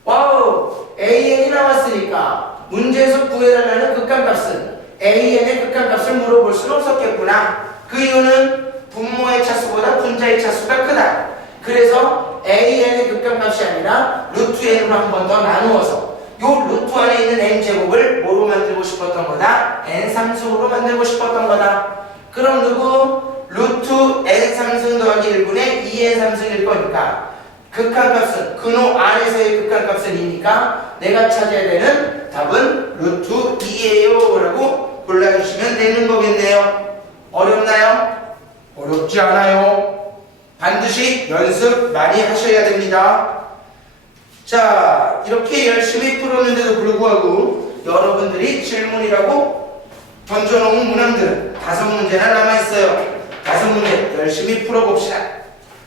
와우! AN이 나왔으니까 문제에서 구해달라는 극한값은 AN의 극한값을 물어볼 수는 없었겠구나. 그 이유는 분모의 차수보다 분자의 차수가 크다. 그래서 AN의 극한값이 아니라 루트 n으로 한 번 더 나누어서 요 루트 안에 있는 n제곱을 뭐로 만들고 싶었던 거다? n3승으로 만들고 싶었던 거다. 그럼 누구? 루트 n3승 더하기 1분의 2n3승일 거니까 극한값은 근호 안에서의 극한값은 2니까 내가 찾아야 되는 답은 루트 2예요 라고 골라주시면 되는 거겠네요. 어렵나요? 어렵지 않아요. 반드시 연습 많이 하셔야 됩니다. 자, 이렇게 열심히 풀었는데도 불구하고 여러분들이 질문이라고 던져놓은 문항들은 5문제나 남아있어요. 5문제 열심히 풀어봅시다.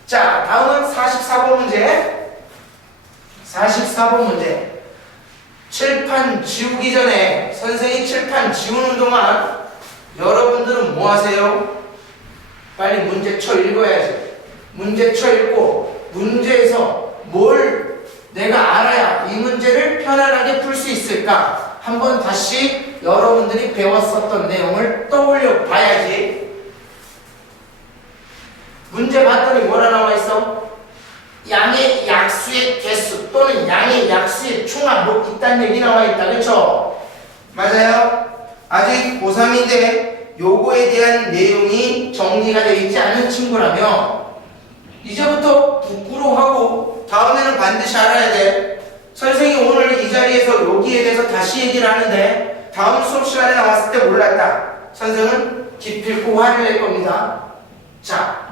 자, 다음은 44번 문제. 44번 문제. 칠판 지우기 전에 선생님 칠판 지우는 동안 여러분들은 뭐 하세요? 빨리 문제쳐 읽어야지. 문제쳐 읽고 문제에서 뭘 내가 알아야 이 문제를 편안하게 풀 수 있을까? 한번 다시 여러분들이 배웠었던 내용을 떠올려 봐야지. 문제 봤더니 뭐라 나와 있어? 양의 약수의 개수 또는 양의 약수의 총합 뭐 있다는 얘기 나와 있다. 그쵸? 맞아요? 아직 고3인데 요거에 대한 내용이 정리가 되어 있지 않은 친구라면 이제부터 부끄러워하고 다음에는 반드시 알아야 돼. 선생님이 오늘 이 자리에서 여기에 대해서 다시 얘기를 하는데 다음 수업 시간에 나왔을 때 몰랐다. 선생은 기필코 화를 낼 겁니다. 자,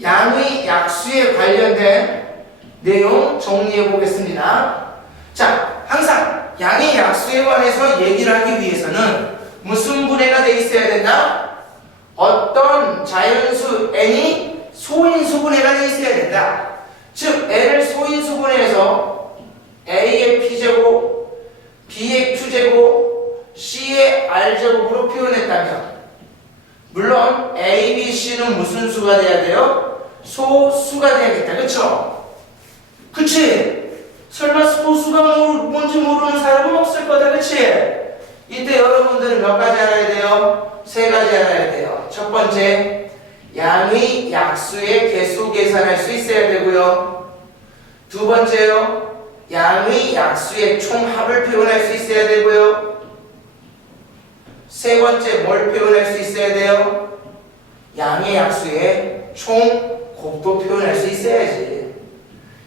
양의 약수에 관련된 내용 정리해 보겠습니다. 자, 항상 양의 약수에 관해서 얘기를 하기 위해서는 무슨 분해가 돼 있어야 된다? 어떤 자연수 n이 소인수 분해가 돼 있어야 된다. 즉 n을 소인수 분해해서 a의 p제곱, b의 q제곱, c의 r제곱으로 표현했다면 물론 a, b, c는 무슨 수가 돼야 돼요? 소수가 돼야겠다. 그쵸? 그치? 설마 소수가 뭔지 모르는 사람은 없을 거다. 그치? 이때 여러분들은 몇 가지 알아야 돼요? 3가지 알아야 돼요. 첫 번째, 양의 약수의 개수 계산할 수 있어야 되고요. 두 번째요, 양의 약수의 총합을 표현할 수 있어야 되고요. 세 번째, 뭘 표현할 수 있어야 돼요? 양의 약수의 총곱도 표현할 수 있어야지.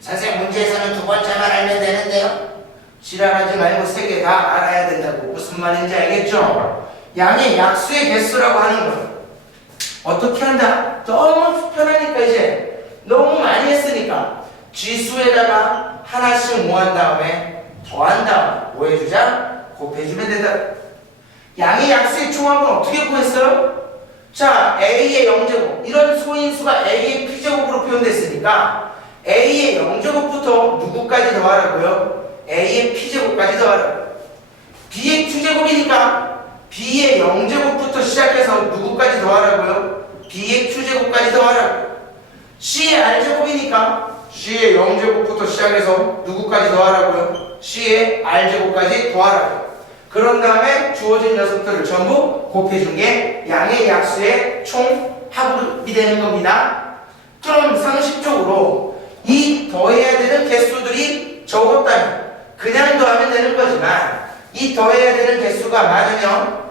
선생님 문제에서는 두 번째만 알면 되는데요. 지랄하지 말고 3개 다 알아야 된다고. 무슨 말인지 알겠죠? 양의 약수의 개수라고 하는 건 어떻게 한다? 너무 편하니까 이제 너무 많이 했으니까 지수에다가 하나씩 모은 다음에 더한 다음에 뭐 해주자? 곱해주면 된다. 양의 약수의 총합은 어떻게 구했어요? 자, a의 0제곱 이런 소인수가 a의 p제곱으로 표현됐으니까 a의 0제곱부터 누구까지 더하라고요? a의 p제곱까지 더하라고요. b의 q제곱이니까 b의 0제곱부터 시작해서 누구까지 더하라고요? b의 q제곱까지 더하라고요. c의 r제곱이니까 c의 0제곱부터 시작해서 누구까지 더하라고요? c의 r제곱까지 더하라고요. 그런 다음에 주어진 녀석들을 전부 곱해준 게 양의 약수의 총합이 되는 겁니다. 그럼 상식적으로 이 더해야 되는 개수들이 적었다면 그냥 더하면 되는 거지만 이 더해야 되는 개수가 많으면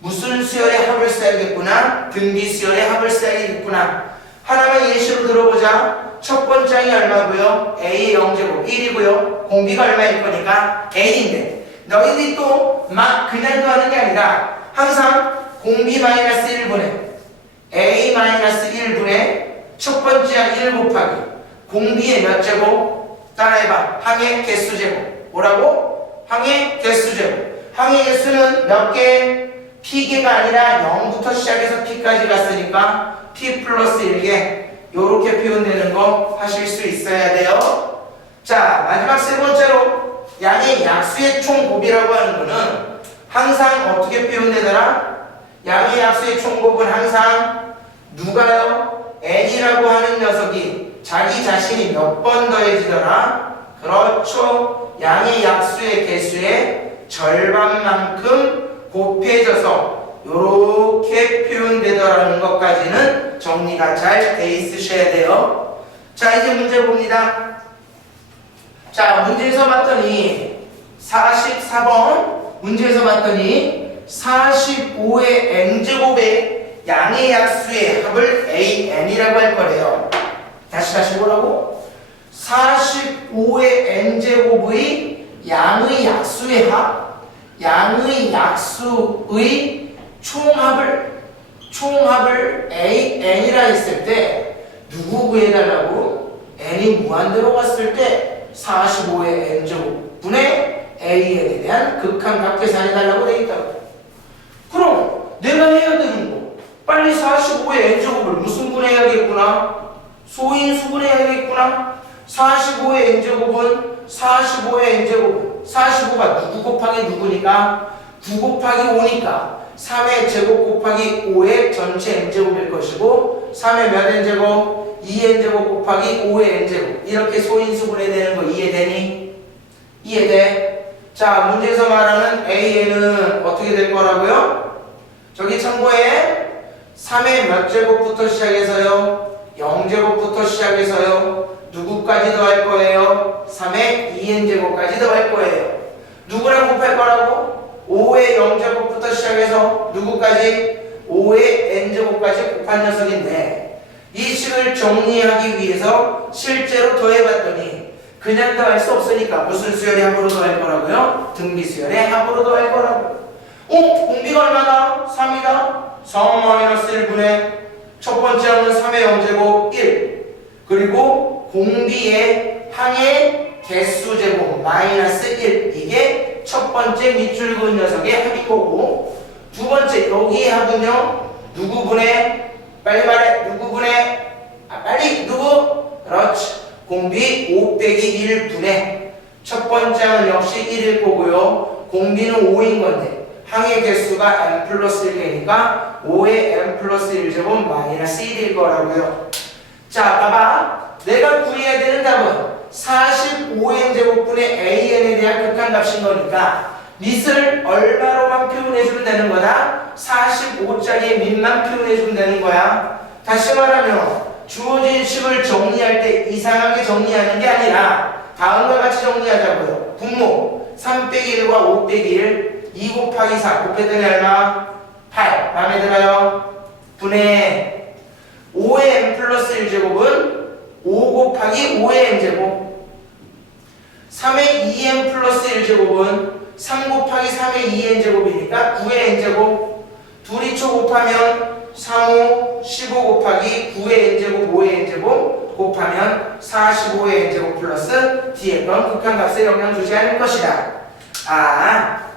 무슨 수열의 합을 써야겠구나, 등비 수열의 합을 써야겠구나. 하나만 예시로 들어보자. 첫 번째이 얼마고요? a의 0제곱 1이고요. 공비가 얼마일 거니까 n인데 너희들이 또 막 그냥 더하는 게 아니라 항상 공비 마이너스 1분의 a 마이너스 1분의 첫 번째 항 1 곱하기 공비의 몇 제곱? 따라해봐. 항의 개수 제곱. 뭐라고? 항의 개수 제곱. 항의 개수는 몇 개? p개가 아니라 0부터 시작해서 p까지 갔으니까 p 플러스 1개. 요렇게 표현되는 거 하실 수 있어야 돼요. 자, 마지막 세 번째로 양의 약수의 총곱이라고 하는 거는 항상 어떻게 표현되더라? 양의 약수의 총곱은 항상 누가요? n이라고 하는 녀석이 자기 자신이 몇 번 더해지더라? 그렇죠. 양의 약수의 개수의 절반만큼 곱해져서 요렇게 표현되더라는 것까지는 정리가 잘 돼 있으셔야 돼요. 자, 이제 문제 봅니다. 자, 문제에서 봤더니 44번 문제에서 봤더니 45의 n제곱의 양의 약수의 합을 an이라고 할 거래요. 다시 보라고? 45의 n제곱의 양의 약수의 합, 양의 약수의 총합을 n이라 했을 때 누구 구해달라고? n이 무한대로 갔을 때 45의 n제곱 분의 AN에 대한 극한값 계산해달라고 돼 있다고. 그럼 내가 해야 되는 거 빨리 45의 n제곱을 무슨 분해해야겠구나? 소인수분해해야겠구나. 45의 n제곱은 45의 n제곱 45가 누구 곱하기 누구니까 9 곱하기 5니까 3의 제곱 곱하기 5의 전체 n제곱일 것이고 3의 몇 n제곱? 2n제곱 곱하기 5의 n제곱 이렇게 소인수분해되는 거 이해되니? 이해돼? 자, 문제에서 말하는 AN은 어떻게 될 거라고요? 저기 참고해 3의 몇 제곱부터 시작해서요 0제곱부터 시작해서요 누구까지 더할 거예요? 3의 2n제곱까지 더할 거예요. 누구랑 곱할 거라고? 5의 0제곱부터 시작해서 누구까지? 5의 n제곱까지 곱한 녀석인데 이 식을 정리하기 위해서 실제로 더해봤더니 그냥 더할 수 없으니까 무슨 수열의 합으로 더할 거라고요? 등비 수열의 합으로 더할 거라고. 공비가 얼마나? 3이다. 3-1분의 첫 번째 항은 3의 0제곱 1 그리고 공비의 항의 개수 제곱 마이너스 1 이게 첫 번째 밑줄 그은 녀석의 합인 거고 두 번째 여기의 합은요 누구 분의 빨리 말해 누구 분의 빨리 누구 그렇지 공비 5 빼기 1분의 첫 번째 항은 역시 1일 거고요 공비는 5인 건데 항의 개수가 n 플러스 1개니까 5의 n 플러스 1제곱 마이너스 1일 거라고요. 자, 봐봐. 내가 구해야 되는 답은 45n 제곱분의 AN에 대한 극한값인 거니까 밑을 얼마로만 표현해주면 되는 거다? 45짜리의 밑만 표현해주면 되는 거야. 다시 말하면 주어진 식을 정리할 때 이상하게 정리하는 게 아니라 다음과 같이 정리하자고요. 분모 3 빼기 1과 5 빼기 1 2 곱하기 4 곱했더니 얼마? 8 마음에 들어요? 분의 5의 n 플러스 1제곱은 5 곱하기 5의 n제곱 3의 2n 플러스 1제곱은 3 곱하기 3의 2n제곱이니까 9의 n제곱 둘이 초 곱하면 3, 5, 15 곱하기 9의 n제곱 5의 n제곱 곱하면 45의 n제곱 플러스 뒤에 건 극한값에 영향 주지 않을 것이다.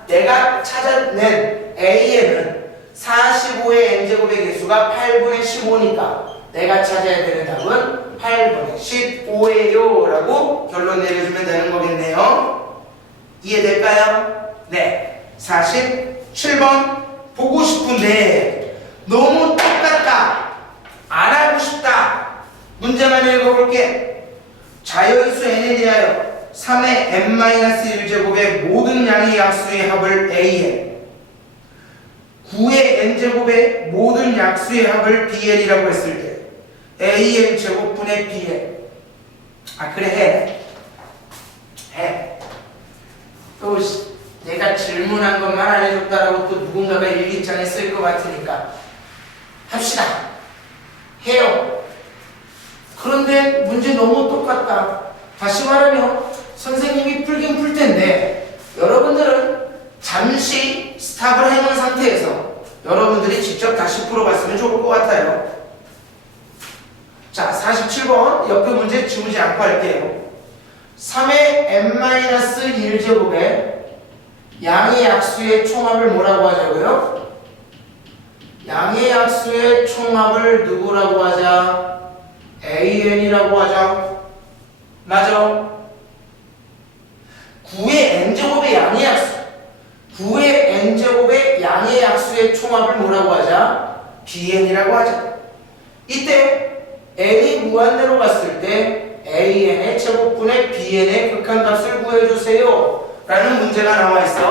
내가 찾아낸 AN은 45의 n제곱의 개수가 8분의 15니까 내가 찾아야 되는 답은 8분의 15예요 라고 결론 내려주면 되는 거겠네요. 이해될까요? 네. 47번 보고 싶은데 너무 똑같다 안 하고 싶다 문제만 읽어볼게. 자연수 n에 대하여 3의 n-1제곱의 모든 양의 약수의 합을 an 9의 n제곱의 모든 약수의 합을 bn이라고 했을 때 an 제곱분의 bn 그래 해. 또 내가 질문한 것만 안 해줬다라고 또 누군가가 일기장에 쓸 것 같으니까 합시다. 해요. 그런데 문제 너무 똑같다. 다시 말하면 선생님이 풀긴 풀 텐데 여러분들은 잠시 스탑을 해놓은 상태에서 여러분들이 직접 다시 풀어봤으면 좋을 것 같아요. 자, 47번 옆에 문제 지우지 않고 할게요. 3의 n-1제곱에 양의 약수의 총합을 뭐라고 하자고요? 양의 약수의 총합을 누구라고 하자? AN이라고 하자. 맞아? 9의 n제곱의 양의 약수 9의 n제곱의 양의 약수의 총합을 뭐라고 하자? bn이라고 하자. 이때 n이 무한대로 갔을 때 an의 제곱분의 bn의 극한값을 구해주세요 라는 문제가 나와있어.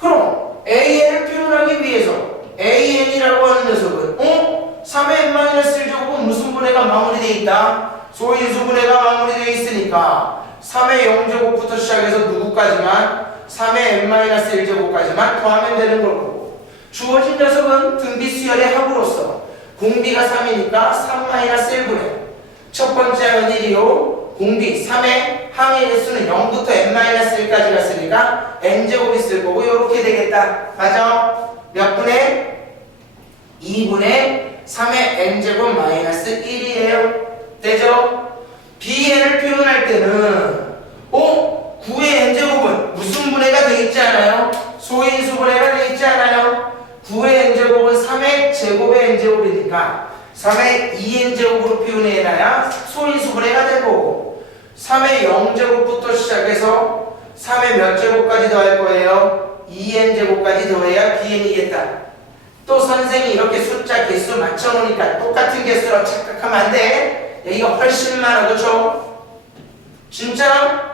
그럼 an을 표현하기 위해서 an이라고 하는 녀석은 3의 n-1제곱은 무슨 분해가 마무리되어 있다? 소인수 분해가 마무리되어 있으니까 3의 0제곱부터 시작해서 누구까지만 3의 n-1제곱까지만 더하면 되는 거고 주어진 녀석은 등비 수열의 합으로서 공비가 3이니까 3-1분의 첫 번째 항은 1이요 공비 3의 항의 개수는 0부터 n-1까지 갔으니까 n제곱이 있을 거고 이렇게 되겠다. 맞아? 몇 분의? 2분의 3의 n제곱 마이너스 1이에요. 되죠? bn을 표현할 때는 9의 n제곱은 되니까 3의 2n제곱으로 표현해놔야 소인수분해가 되고 3의 0제곱부터 시작해서 3의 몇 제곱까지 더할 거예요? 2n제곱까지 더해야 bn이겠다. 또 선생이 이렇게 숫자 개수 맞춰놓으니까 똑같은 개수라고 착각하면 안 돼. 여기가 훨씬 많아, 그렇죠? 진짜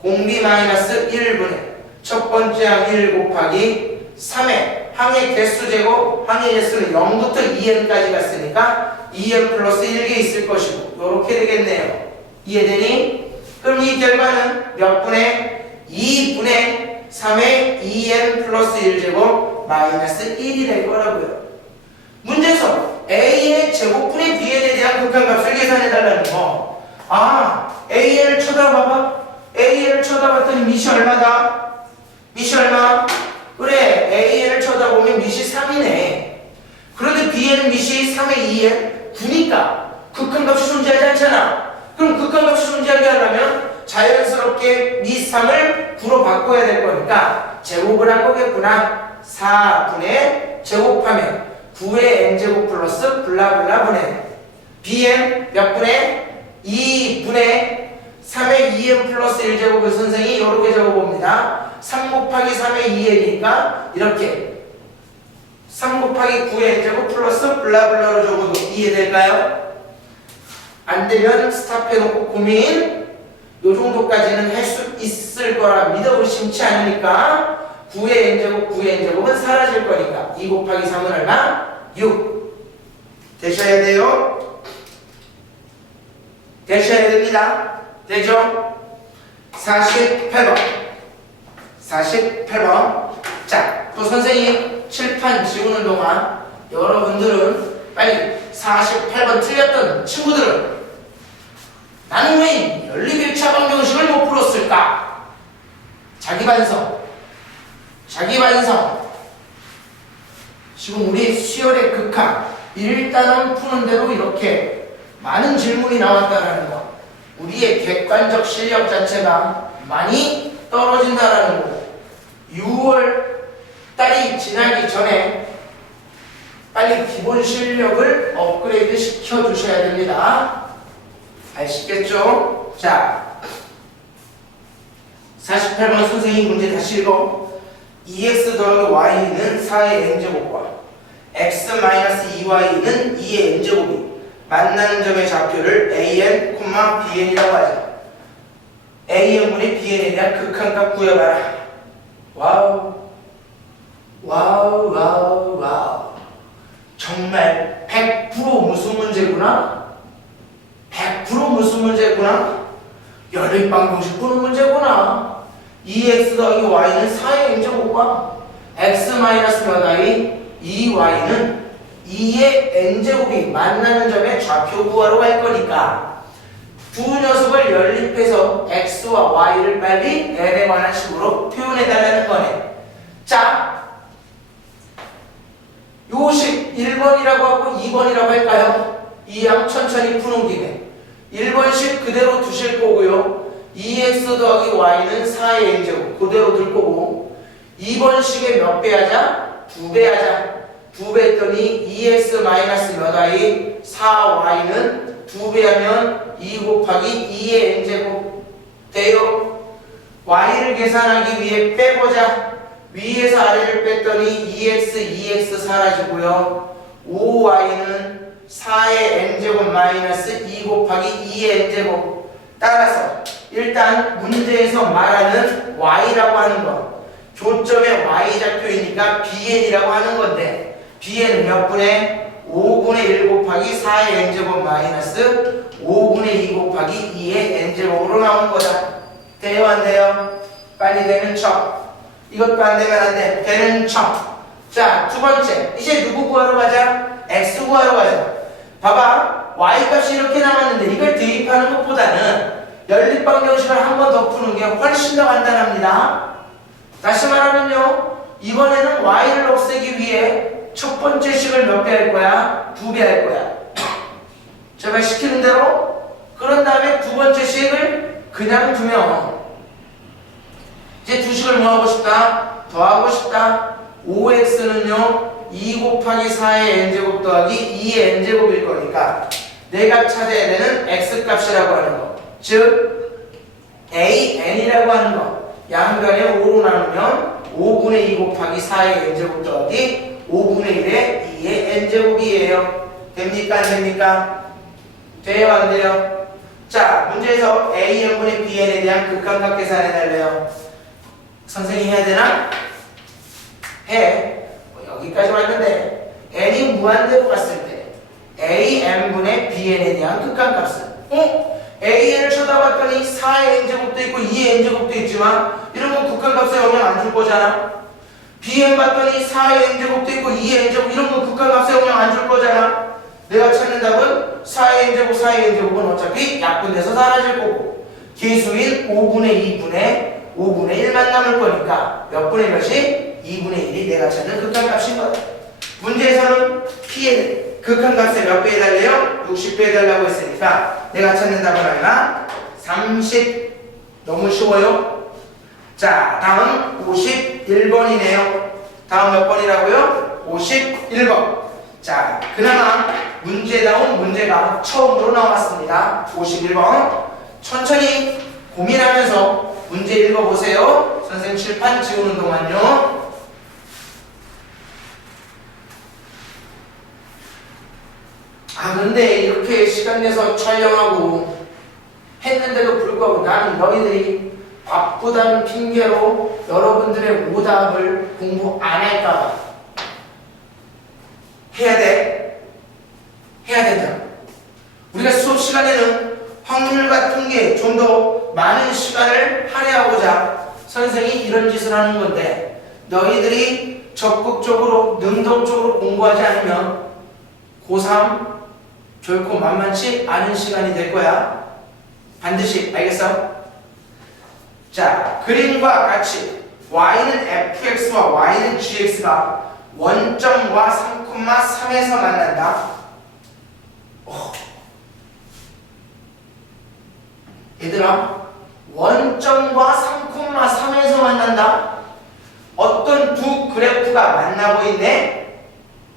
공비 마이너스 1분의 첫 번째 항 1 곱하기 3의 항의 개수 제곱, 항의 개수는 0부터 2n까지 갔으니까 2n 플러스 1개 있을 것이고 요렇게 되겠네요. 이해되니? 그럼 이 결과는 몇 분의 2분의 3의 2n 플러스 1제곱 마이너스 1이 될 거라고요. 문제에서 a의 제곱분의 bn에 대한 극한값을 계산해달라는 거. an을 쳐다봐봐. an을 쳐다봤더니 밑이 얼마다? 밑이 얼마? 그래, an을 쳐다보면 밑이 3이네. 그런데 bn은 밑이 3의 2n 9니까 극한값이 존재하지 않잖아. 그럼 극한값이 존재하게 하려면 자연스럽게 밑 3을 9로 바꿔야 될 거니까 제곱을 한 거겠구나. 4분의 제곱하면 9의 n제곱 플러스 블라블라 분의 bn 몇 분의 2분의 3의 2n 플러스 1제곱을 선생이 이렇게 적어봅니다. 3 곱하기 3의 2n이니까 이렇게 3 곱하기 9의 n제곱 플러스 블라블라로 적어도 이해될까요? 안되면 스탑해놓고 고민. 요 정도까지는 할 수 있을 거라 믿어 의심치 않으니까 9의 n제곱 9의 n제곱은 사라질 거니까 2 곱하기 3은 얼마? 6 되셔야 돼요. 되셔야 됩니다. 되죠? 48번 48번. 자, 또 선생님 칠판 지우는 동안 여러분들은 빨리 48번 틀렸던 친구들은 나는 왜 연립일차 방정식을 못 풀었을까? 자기 반성. 지금 우리 수열의 극한 일단은 푸는 대로 이렇게 많은 질문이 나왔다라는 거. 우리의 객관적 실력 자체가 많이 떨어진다라는 거. 6월 달이 지나기 전에 빨리 기본 실력을 업그레이드 시켜주셔야 됩니다. 아시겠죠? 자, 48번 선생님 문제 다시 읽어. 2x 더하기 y는 4의 n제곱과 x-2y는 2의 n제곱이 만나는 점의 좌표를 an, bn이라고 하자. an분의 bn에 대한 극한값 구해봐라. 와우. 정말 100% 무슨 문제구나? 100% 무슨 문제구나? 연립방정식 푸는 문제구나. 2x 더하기 y는 4의 n제곱과 x-몇 y 2y는 2의 n제곱이 만나는 점의 좌표 구하러 갈 거니까 두 녀석을 연립해서 x와 y를 빨리 n에 관한 식으로 표현해달라는 거네. 자, 요식 1번이라고 하고 2번이라고 할까요? 이 양 천천히 푸는 김에 1번식 그대로 두실 거고요. 2x 더하기 y는 4의 n제곱 그대로 둘 거고 2번식에 몇 배 하자? 2배 하자. 2배 했더니 2x 마이너스 몇 y 4y는 2배 하면 2 곱하기 2의 n제곱 돼요. y를 계산하기 위해 빼보자. 위에서 아래를 뺐더니 2x 사라지고요. 5y는 4의 n제곱 마이너스 2 곱하기 2의 n제곱. 따라서 일단 문제에서 말하는 y라고 하는 것, 교점에 y좌표이니까 bn이라고 하는 건데 bn은 몇 분의 5분의 1 곱하기 4의 n제곱 마이너스 5분의 2 곱하기 2의 n제곱으로 나온 거다. 돼요 안 돼요? 빨리 되는 척. 이것도 안 되면 안 돼. 되는 척. 자, 두 번째. 이제 누구 구하러 가자? x 구하러 가자. 봐봐. y 값이 이렇게 남았는데 이걸 대입하는 것보다는 연립방정식을 한 번 더 푸는 게 훨씬 더 간단합니다. 다시 말하면요. 이번에는 y를 없애기 위해 첫 번째 식을 몇 배 할 거야? 2배 할 거야. 제가 시키는 대로. 그런 다음에 두 번째 식을 그냥 두면 이제 두 식을 뭐 하고 싶다? 더하고 싶다. 5x는요 2 곱하기 4의 n제곱 더하기 2의 n제곱일 거니까 내가 찾아야 되는 x값이라고 하는 거, 즉 an이라고 하는 거 양변에 5로 나누면 5분의 2 곱하기 4의 n제곱 더하기 5분의 1의 2의 n제곱이에요. 됩니까? 안 됩니까? 돼요? 안 돼요? 자, 문제에서 an분의 bn에 대한 극한각 계산해달래요. 선생님이 해야 되나? 해. 여기까지 왔는데 n이 무한대로 갔을 때 an분의 bn에 대한 극한값은 an을 쳐다봤더니 4의 n제곱도 있고 2의 n제곱도 있지만 이런 건 극한값에 영향 안 줄 거잖아. bn 봤더니 4의 n제곱도 있고 2의 n제곱 이런 건 극한값에 영향 안 줄 거잖아. 내가 찾는 답은 4의 n제곱 4의 n제곱은 어차피 약분돼서 사라질 거고 계수인 5분의 1만 남을 거니까 몇 분의 몇이? 2분의 1이 내가 찾는 극한값인 거다. 문제에서는 p의 극한값에 몇 배 해달래요? 60배 해달라고 했으니까 내가 찾는 답은 얼마? 30. 너무 쉬워요? 자, 다음 51번이네요. 다음 몇 번이라고요? 51번. 자, 그나마 문제다운 문제가 처음으로 나왔습니다. 51번. 천천히 고민하면서 문제 읽어보세요. 선생님 칠판 지우는 동안요. 근데 이렇게 시간 내서 촬영하고 했는데도 불구하고 나는 너희들이 바쁘다는 핑계로 여러분들의 오답을 공부 안 할까봐 해야 돼. 해야 된다. 우리가 수업 시간에는 확률과 통계에 좀 더 많은 시간을 할애하고자 선생이 이런 짓을 하는 건데 너희들이 적극적으로 능동적으로 공부하지 않으면 고3 결코 만만치 않은 시간이 될 거야. 반드시. 알겠어? 자, 그림과 같이 y는 fx와 y는 gx가 원점과 3,3에서 만난다. 얘들아, 원점과 3,3에서 만난다. 어떤 두 그래프가 만나고 있네?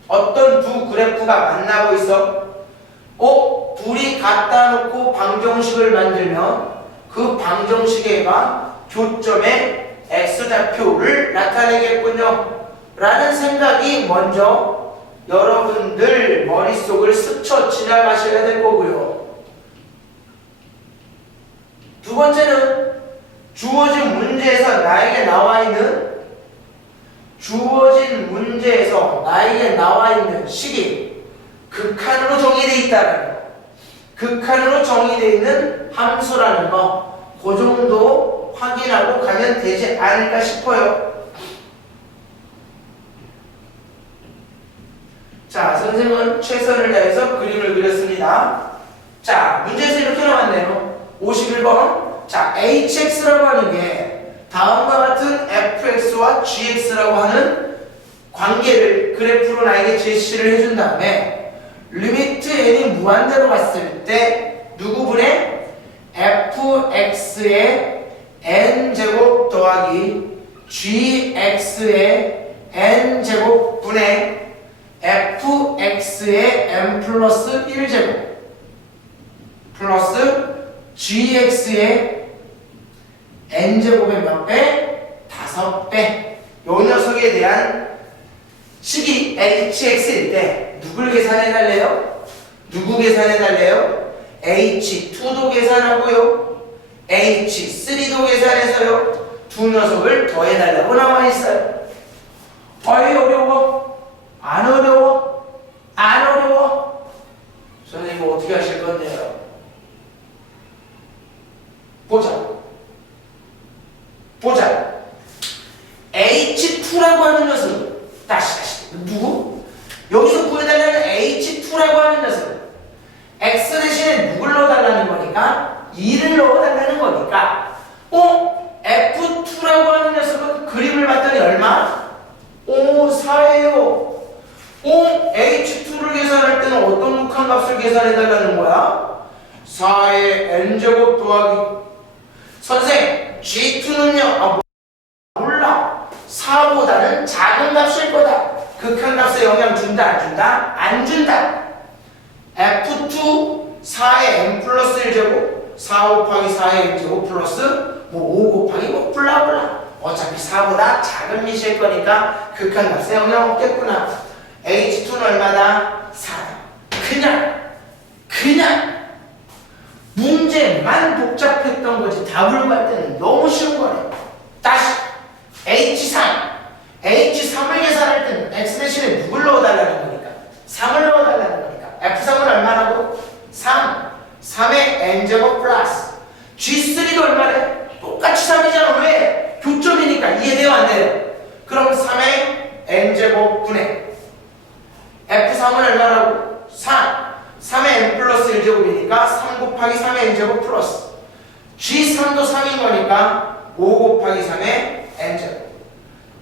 어떤 두 그래프가 만나고 있어? 둘이 갖다 놓고 방정식을 만들면 그 방정식에가 교점의 x좌표를 나타내겠군요. 라는 생각이 먼저 여러분들 머릿속을 스쳐 지나가셔야 될 거고요. 두 번째는 주어진 문제에서 나에게 나와 있는 식이 극한으로 정의되어 있다는 거. 극한으로 정의되어 있는 함수라는 거. 그 정도 확인하고 가면 되지 않을까 싶어요. 자, 선생님은 최선을 다해서 그림을 그렸습니다. 자, 문제에서 이렇게 나왔네요. 51번. 자, hx라고 하는 게 다음과 같은 fx와 gx라고 하는 관계를 그래프로 나에게 제시를 해준 다음에 리미트 n이 무한대로 갔을 때 누구분의 fx의 n제곱 더하기 gx의 n제곱 분의 fx의 n 플러스 1제곱 플러스 gx의 n제곱의 몇 배? 5배. 요 녀석에 대한 식이 hx일 때 누굴 계산해달래요? 누구 계산해달래요? h2도 계산하고요. h3도 계산해서요. 두 녀석을 더해달라고 나와있어요. 어려워? 안 어려워? 안 어려워? 선생님 어떻게 하실 건데요? 보자. H2라고 하는 녀석은 다시 누구? 여기서 구해달라는 H2라고 하는 녀석은 X 대신에 누굴 넣어달라는 거니까 2를 넣어달라는 거니까 F2라고 하는 녀석은 그림을 봤더니 얼마? 4예요. H2를 계산할 때는 어떤 극한값을 계산해달라는 거야? 4의 n제곱 더하기 선생 G2는요? 몰라. 4보다는 작은 값일 거다. 극한값에 영향 준다 안 준다? 안 준다. F2 4의 n 플러스 1제곱 4 곱하기 4의 n제곱 플러스 뭐 5 곱하기 뭐 블라블라 어차피 4보다 작은 미시일 거니까 극한값에 영향 없겠구나. H2는 얼마다? 4다. 그냥 문제만 복잡했던 거지 답을 갈 때는 너무 쉬운 거네. 다시 H3을 계산할 때는 X 대신에 누굴 넣어달라는 거니까 3을 넣어달라는 거니까 F3은 얼마라고? 3의 n제곱 플러스 G3도 얼마래? 똑같이 3이잖아. 왜? 교점이니까 이해돼요 안 돼요? 그럼 3의 n제곱 분의 F3은 얼마라고? 3의 n 플러스 1제곱이니까 3 곱하기 3의 n제곱 플러스 G3도 3인 거니까 5 곱하기 3의 n제곱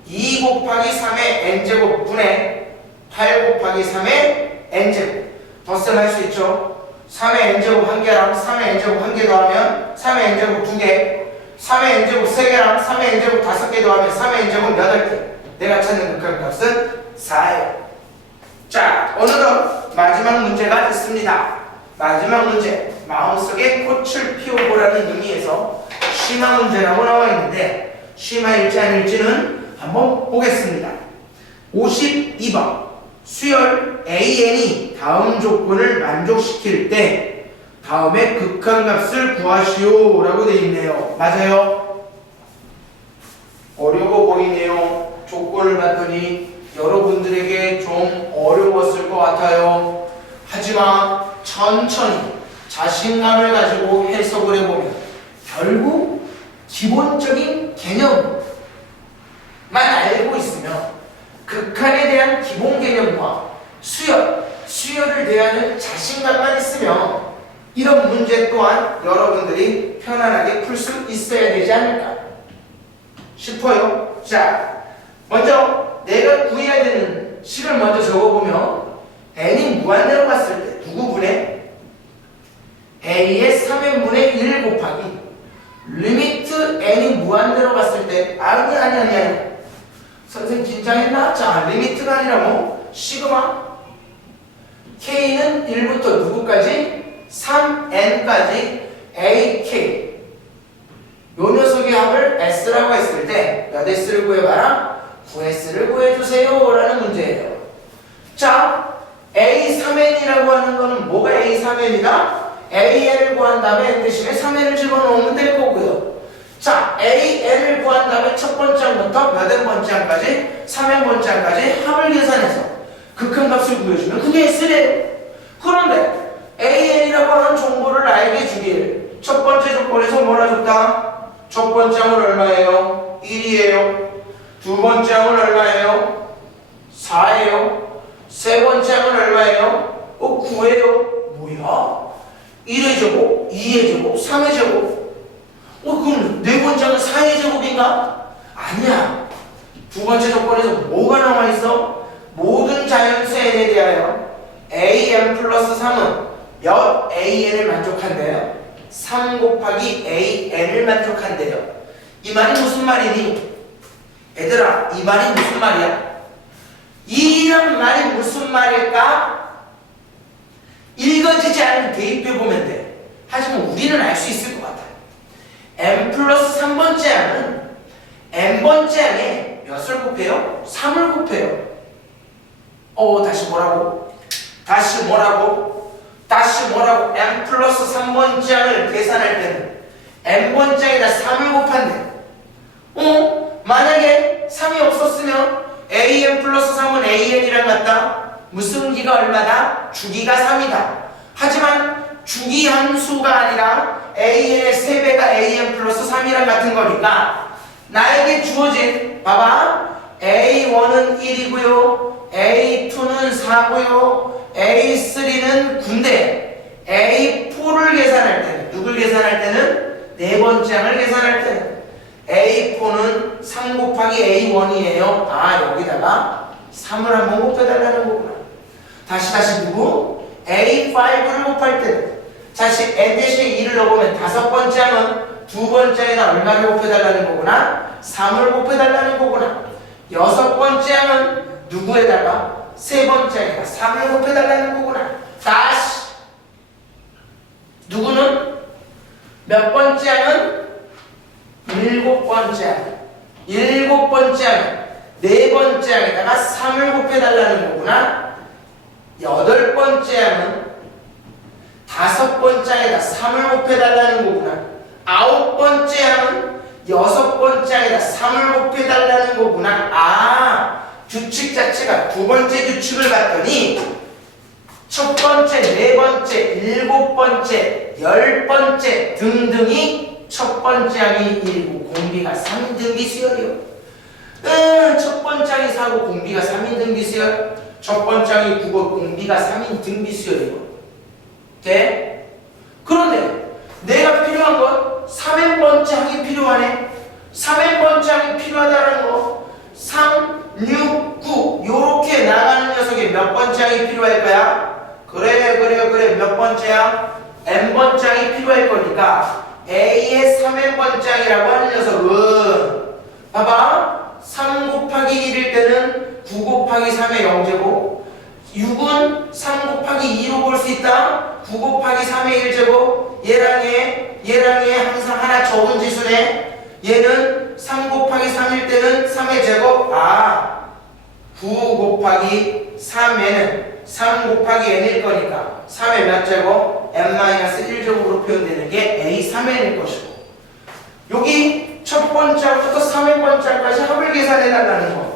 2 곱하기 3의 n제곱 분의 8 곱하기 3의 n제곱 덧셈 할 수 있죠. 3의 n제곱 1개랑 3의 n제곱 1개 더하면 3의 n제곱 2개 3의 n제곱 3개랑 3의 n제곱 5개 더하면 3의 n제곱 8개 내가 찾는 극한값은 4예요. 자, 오늘은 마지막 문제가 됐습니다. 마지막 문제, 마음속에 꽃을 피워보라는 의미에서 심화 문제라고 나와 있는데 심화일지 아닐지는 한번 보겠습니다. 52번 수열 AN이 다음 조건을 만족시킬 때 다음에 극한값을 구하시오 라고 되어 있네요. 맞아요? 어려워 보이네요. 조건을 봤더니 여러분들에게 좀 어려웠을 것 같아요. 하지만 천천히 자신감을 가지고 해석을 해보면 결국 기본적인 개념만 알고 있으면 극한에 대한 기본 개념과 수열을 대하는 자신감만 있으면 이런 문제 또한 여러분들이 편안하게 풀 수 있어야 되지 않을까 싶어요. 자, 먼저 내가 구해야 되는 식을 먼저 적어보면 n이 무한대로 갔을 때 누구분의 a의 3n분의 1 곱하기 리미트 n이 무한대로 갔을 때 아니 선생님 긴장했나? 자, 리미트가 아니라 뭐 시그마 k는 1부터 누구까지? 3n까지 ak 요 녀석의 합을 s라고 했을 때 몇 s를 구해봐라? 9s를 구해주세요 라는 문제예요. 자, a3n이라고 하는 거는 뭐가 a3n이다? an을 구한 다음에 n 대신에 3n을 집어넣으면 될 거고요. 자, an을 구한 다음에 첫 번째 항부터 몇 n 번째 항까지 3n 번째 항까지 합을 계산해서 극한값을 구해주면 그게 s래요. 그런데 an이라고 하는 정보를 나에게 주길 첫 번째 조건에서 뭐라 줬다? 첫 번째 항은 얼마예요? 1이에요. 두 번째 항은 얼마예요? 4예요. 세 번째 항은 얼마예요? 9예요. 뭐야? 1의 제곱, 2의 제곱, 3의 제곱. 그럼 네 번째 항은 4의 제곱인가? 아니야. 두 번째 조건에서 뭐가 나와 있어? 모든 자연수 n에 대하여 an 플러스 3은 몇 an을 만족한대요? 3 곱하기 an을 만족한대요. 이 말이 무슨 말이니? 얘들아, 이 말이 무슨 말이야? 이란 말이 무슨 말일까? 읽어지지 않으면 대입해보면 돼. 하지만 우리는 알 수 있을 것 같아요. n 플러스 3번째 항은 n번째 항에 몇을 곱해요? 3을 곱해요. 다시 뭐라고? n 플러스 3번째 항을 계산할 때는 n번째 항에다 3을 곱한대. 만약에 3이 없었으면 an 플러스 3은 an이랑 같다. 무슨 기가 얼마다? 주기가 3이다. 하지만 주기 함수가 아니라 an의 3배가 an 플러스 3이랑 같은 거니까 나에게 주어진 봐봐 a1은 1이고요 a2는 4고요 a3는 9인데 a4를 계산할 때는 누굴 계산할 때는 네 번째 항을 계산할 때는 A4는 3 곱하기 A1이에요. 여기다가 3을 한번 곱해달라는 거구나. 다시 누구? A5를 곱할 때는 다시 N 대신에 2를 넣어보면 다섯 번째 항은 두 번째에다 얼마를 곱해달라는 거구나? 3을 곱해달라는 거구나. 여섯 번째 항은 누구에다가? 세 번째에다 3을 곱해달라는 거구나. 다시 누구는? 몇 번째 항은? 일곱 번째 항. 일곱 번째 항은 네 번째 항에다가 3을 곱해달라는 거구나. 여덟 번째 항은 다섯 번째 항에다 3을 곱해달라는 거구나. 아홉 번째 항은 여섯 번째 항에다 3을 곱해달라는 거구나. 아, 규칙 자체가 두 번째 규칙을 봤더니 첫 번째, 네 번째, 일곱 번째, 열 번째 등등이 첫 번째 항이 1이고 공비가 3인 등비 수열이요. 첫 번째 항이 4고 공비가 3인 등비 수열. 첫 번째 항이 9고 공비가 3인 등비 수열이고. 돼? 그런데 내가 필요한 건 3n번째 항이 필요하네. 3n번째 항이 필요하다는 거. 3, 6, 9 요렇게 나가는 녀석에 몇 번째 항이 필요할 거야? 그래 몇 번째야? n번째 항이 필요할 거니까 A의 3n번째 항이라고 하는 녀석은 봐봐 3 곱하기 1일 때는 9 곱하기 3의 0제곱 6은 3 곱하기 2로 볼 수 있다. 9 곱하기 3의 1제곱 얘랑 얘 항상 하나 적은 지수네. 얘는 3 곱하기 3일 때는 3의 제곱 9 곱하기 3에는 3 곱하기 n일 거니까 3의 몇 제곱? n-1제곱으로 표현되는 게 a3n일 것이고 여기 첫 번째부터 3n번째까지 합을 계산해달라는 거.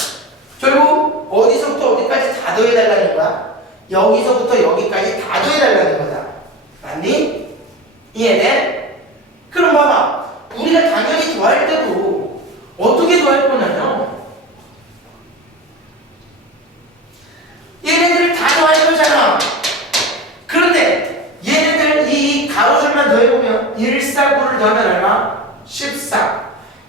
결국 어디서부터 어디까지 다 더해달라는 거야? 여기서부터 여기까지 다 더해달라는 거다. 맞니? 이해돼? 그럼 봐봐. 우리가 당연히 더할 때도 어떻게 더할 거냐면 얘네들을 다 더할 거잖아. 그런데 얘네들 이 가로줄만 더해보면 1, 4, 9를 더하면 얼마? 14.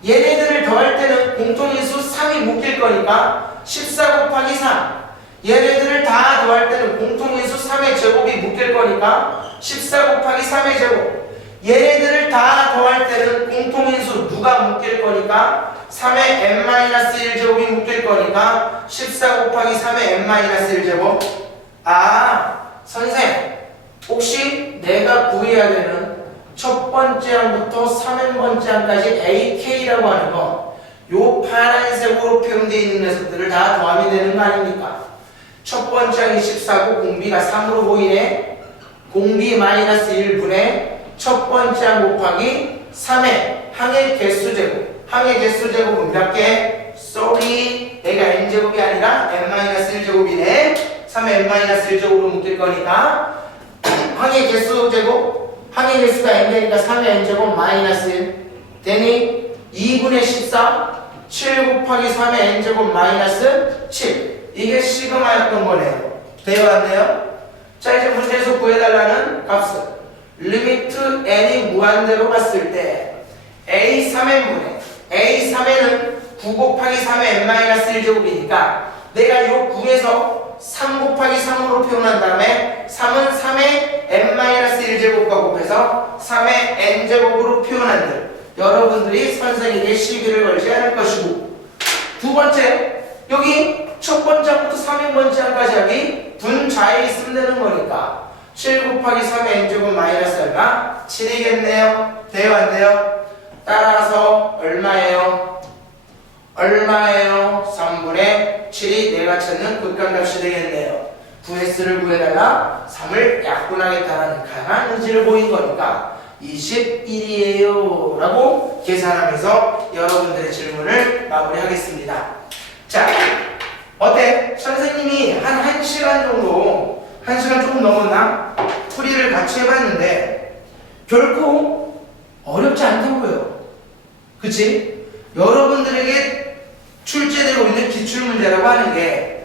얘네들을 더할 때는 공통인수 3이 묶일 거니까 14 곱하기 3. 얘네들을 다 더할 때는 공통인수 3의 제곱이 묶일 거니까 14 곱하기 3의 제곱. 얘네들을 다 더할 때는 공통인수 누가 묶일 거니까 3의 n-1제곱이 묶일 거니까 14 곱하기 3의 n-1제곱. 선생님 혹시 내가 구해야 되는 첫 번째 항부터 3n번째 항까지 AK라고 하는 거 요 파란색으로 표현되어 있는 녀석들을 다 더하면 되는 거 아닙니까? 첫 번째 항이 14고 공비가 3으로 보이네. 공비 마이너스 1분의 첫 번째 항 곱하기 3의 항의 개수제곱. 항의 개수제곱은 몇 개? sorry 얘가 n제곱이 아니라 n-1제곱이네. 3의 n-1제곱으로 묶일 거니까 항의 개수제곱 항의 개수가 n되니까 3의 n제곱 마이너스 1 되니 2분의 14 7 곱하기 3의 n제곱 마이너스 7 이게 시그마였던 거네요. 되어왔네요. 자 이제 문제에서 구해달라는 값은 리미트 n이 무한대로 갔을 때 a3n분의 a3n은 9 곱하기 3의 n-1제곱이니까 내가 이 9에서 3 곱하기 3으로 표현한 다음에 3은 3의 n-1제곱과 곱해서 3의 n제곱으로 표현한들 여러분들이 선생에게 시비를 걸지 않을 것이고 두 번째 여기 첫 번째 항부터 3인번째 항까지 하기 분자에 있으면 되는 거니까 7 곱하기 3의 n제곱 마이너스 얼마? 7이겠네요. 돼요 안 돼요? 따라서 얼마예요? 3분의 7이 내가 찾는 극한값이 되겠네요. 9s를 구해달라 3을 약분하겠다는 강한 의지를 보인 거니까 21이에요 라고 계산하면서 여러분들의 질문을 마무리하겠습니다. 자 어때? 선생님이 한 1시간 정도 1시간 조금 넘었나? 풀이를 같이 해봤는데 결코 어렵지 않다고요. 그치? 여러분들에게 출제되고 있는 기출문제라고 하는 게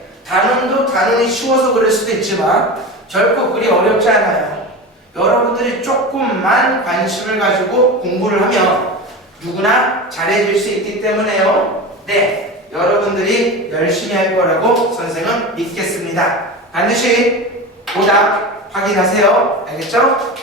단원이 쉬워서 그럴 수도 있지만 결코 그리 어렵지 않아요. 여러분들이 조금만 관심을 가지고 공부를 하면 누구나 잘해줄 수 있기 때문에요. 네, 여러분들이 열심히 할 거라고 선생은 믿겠습니다. 반드시 보답 확인하세요. 알겠죠?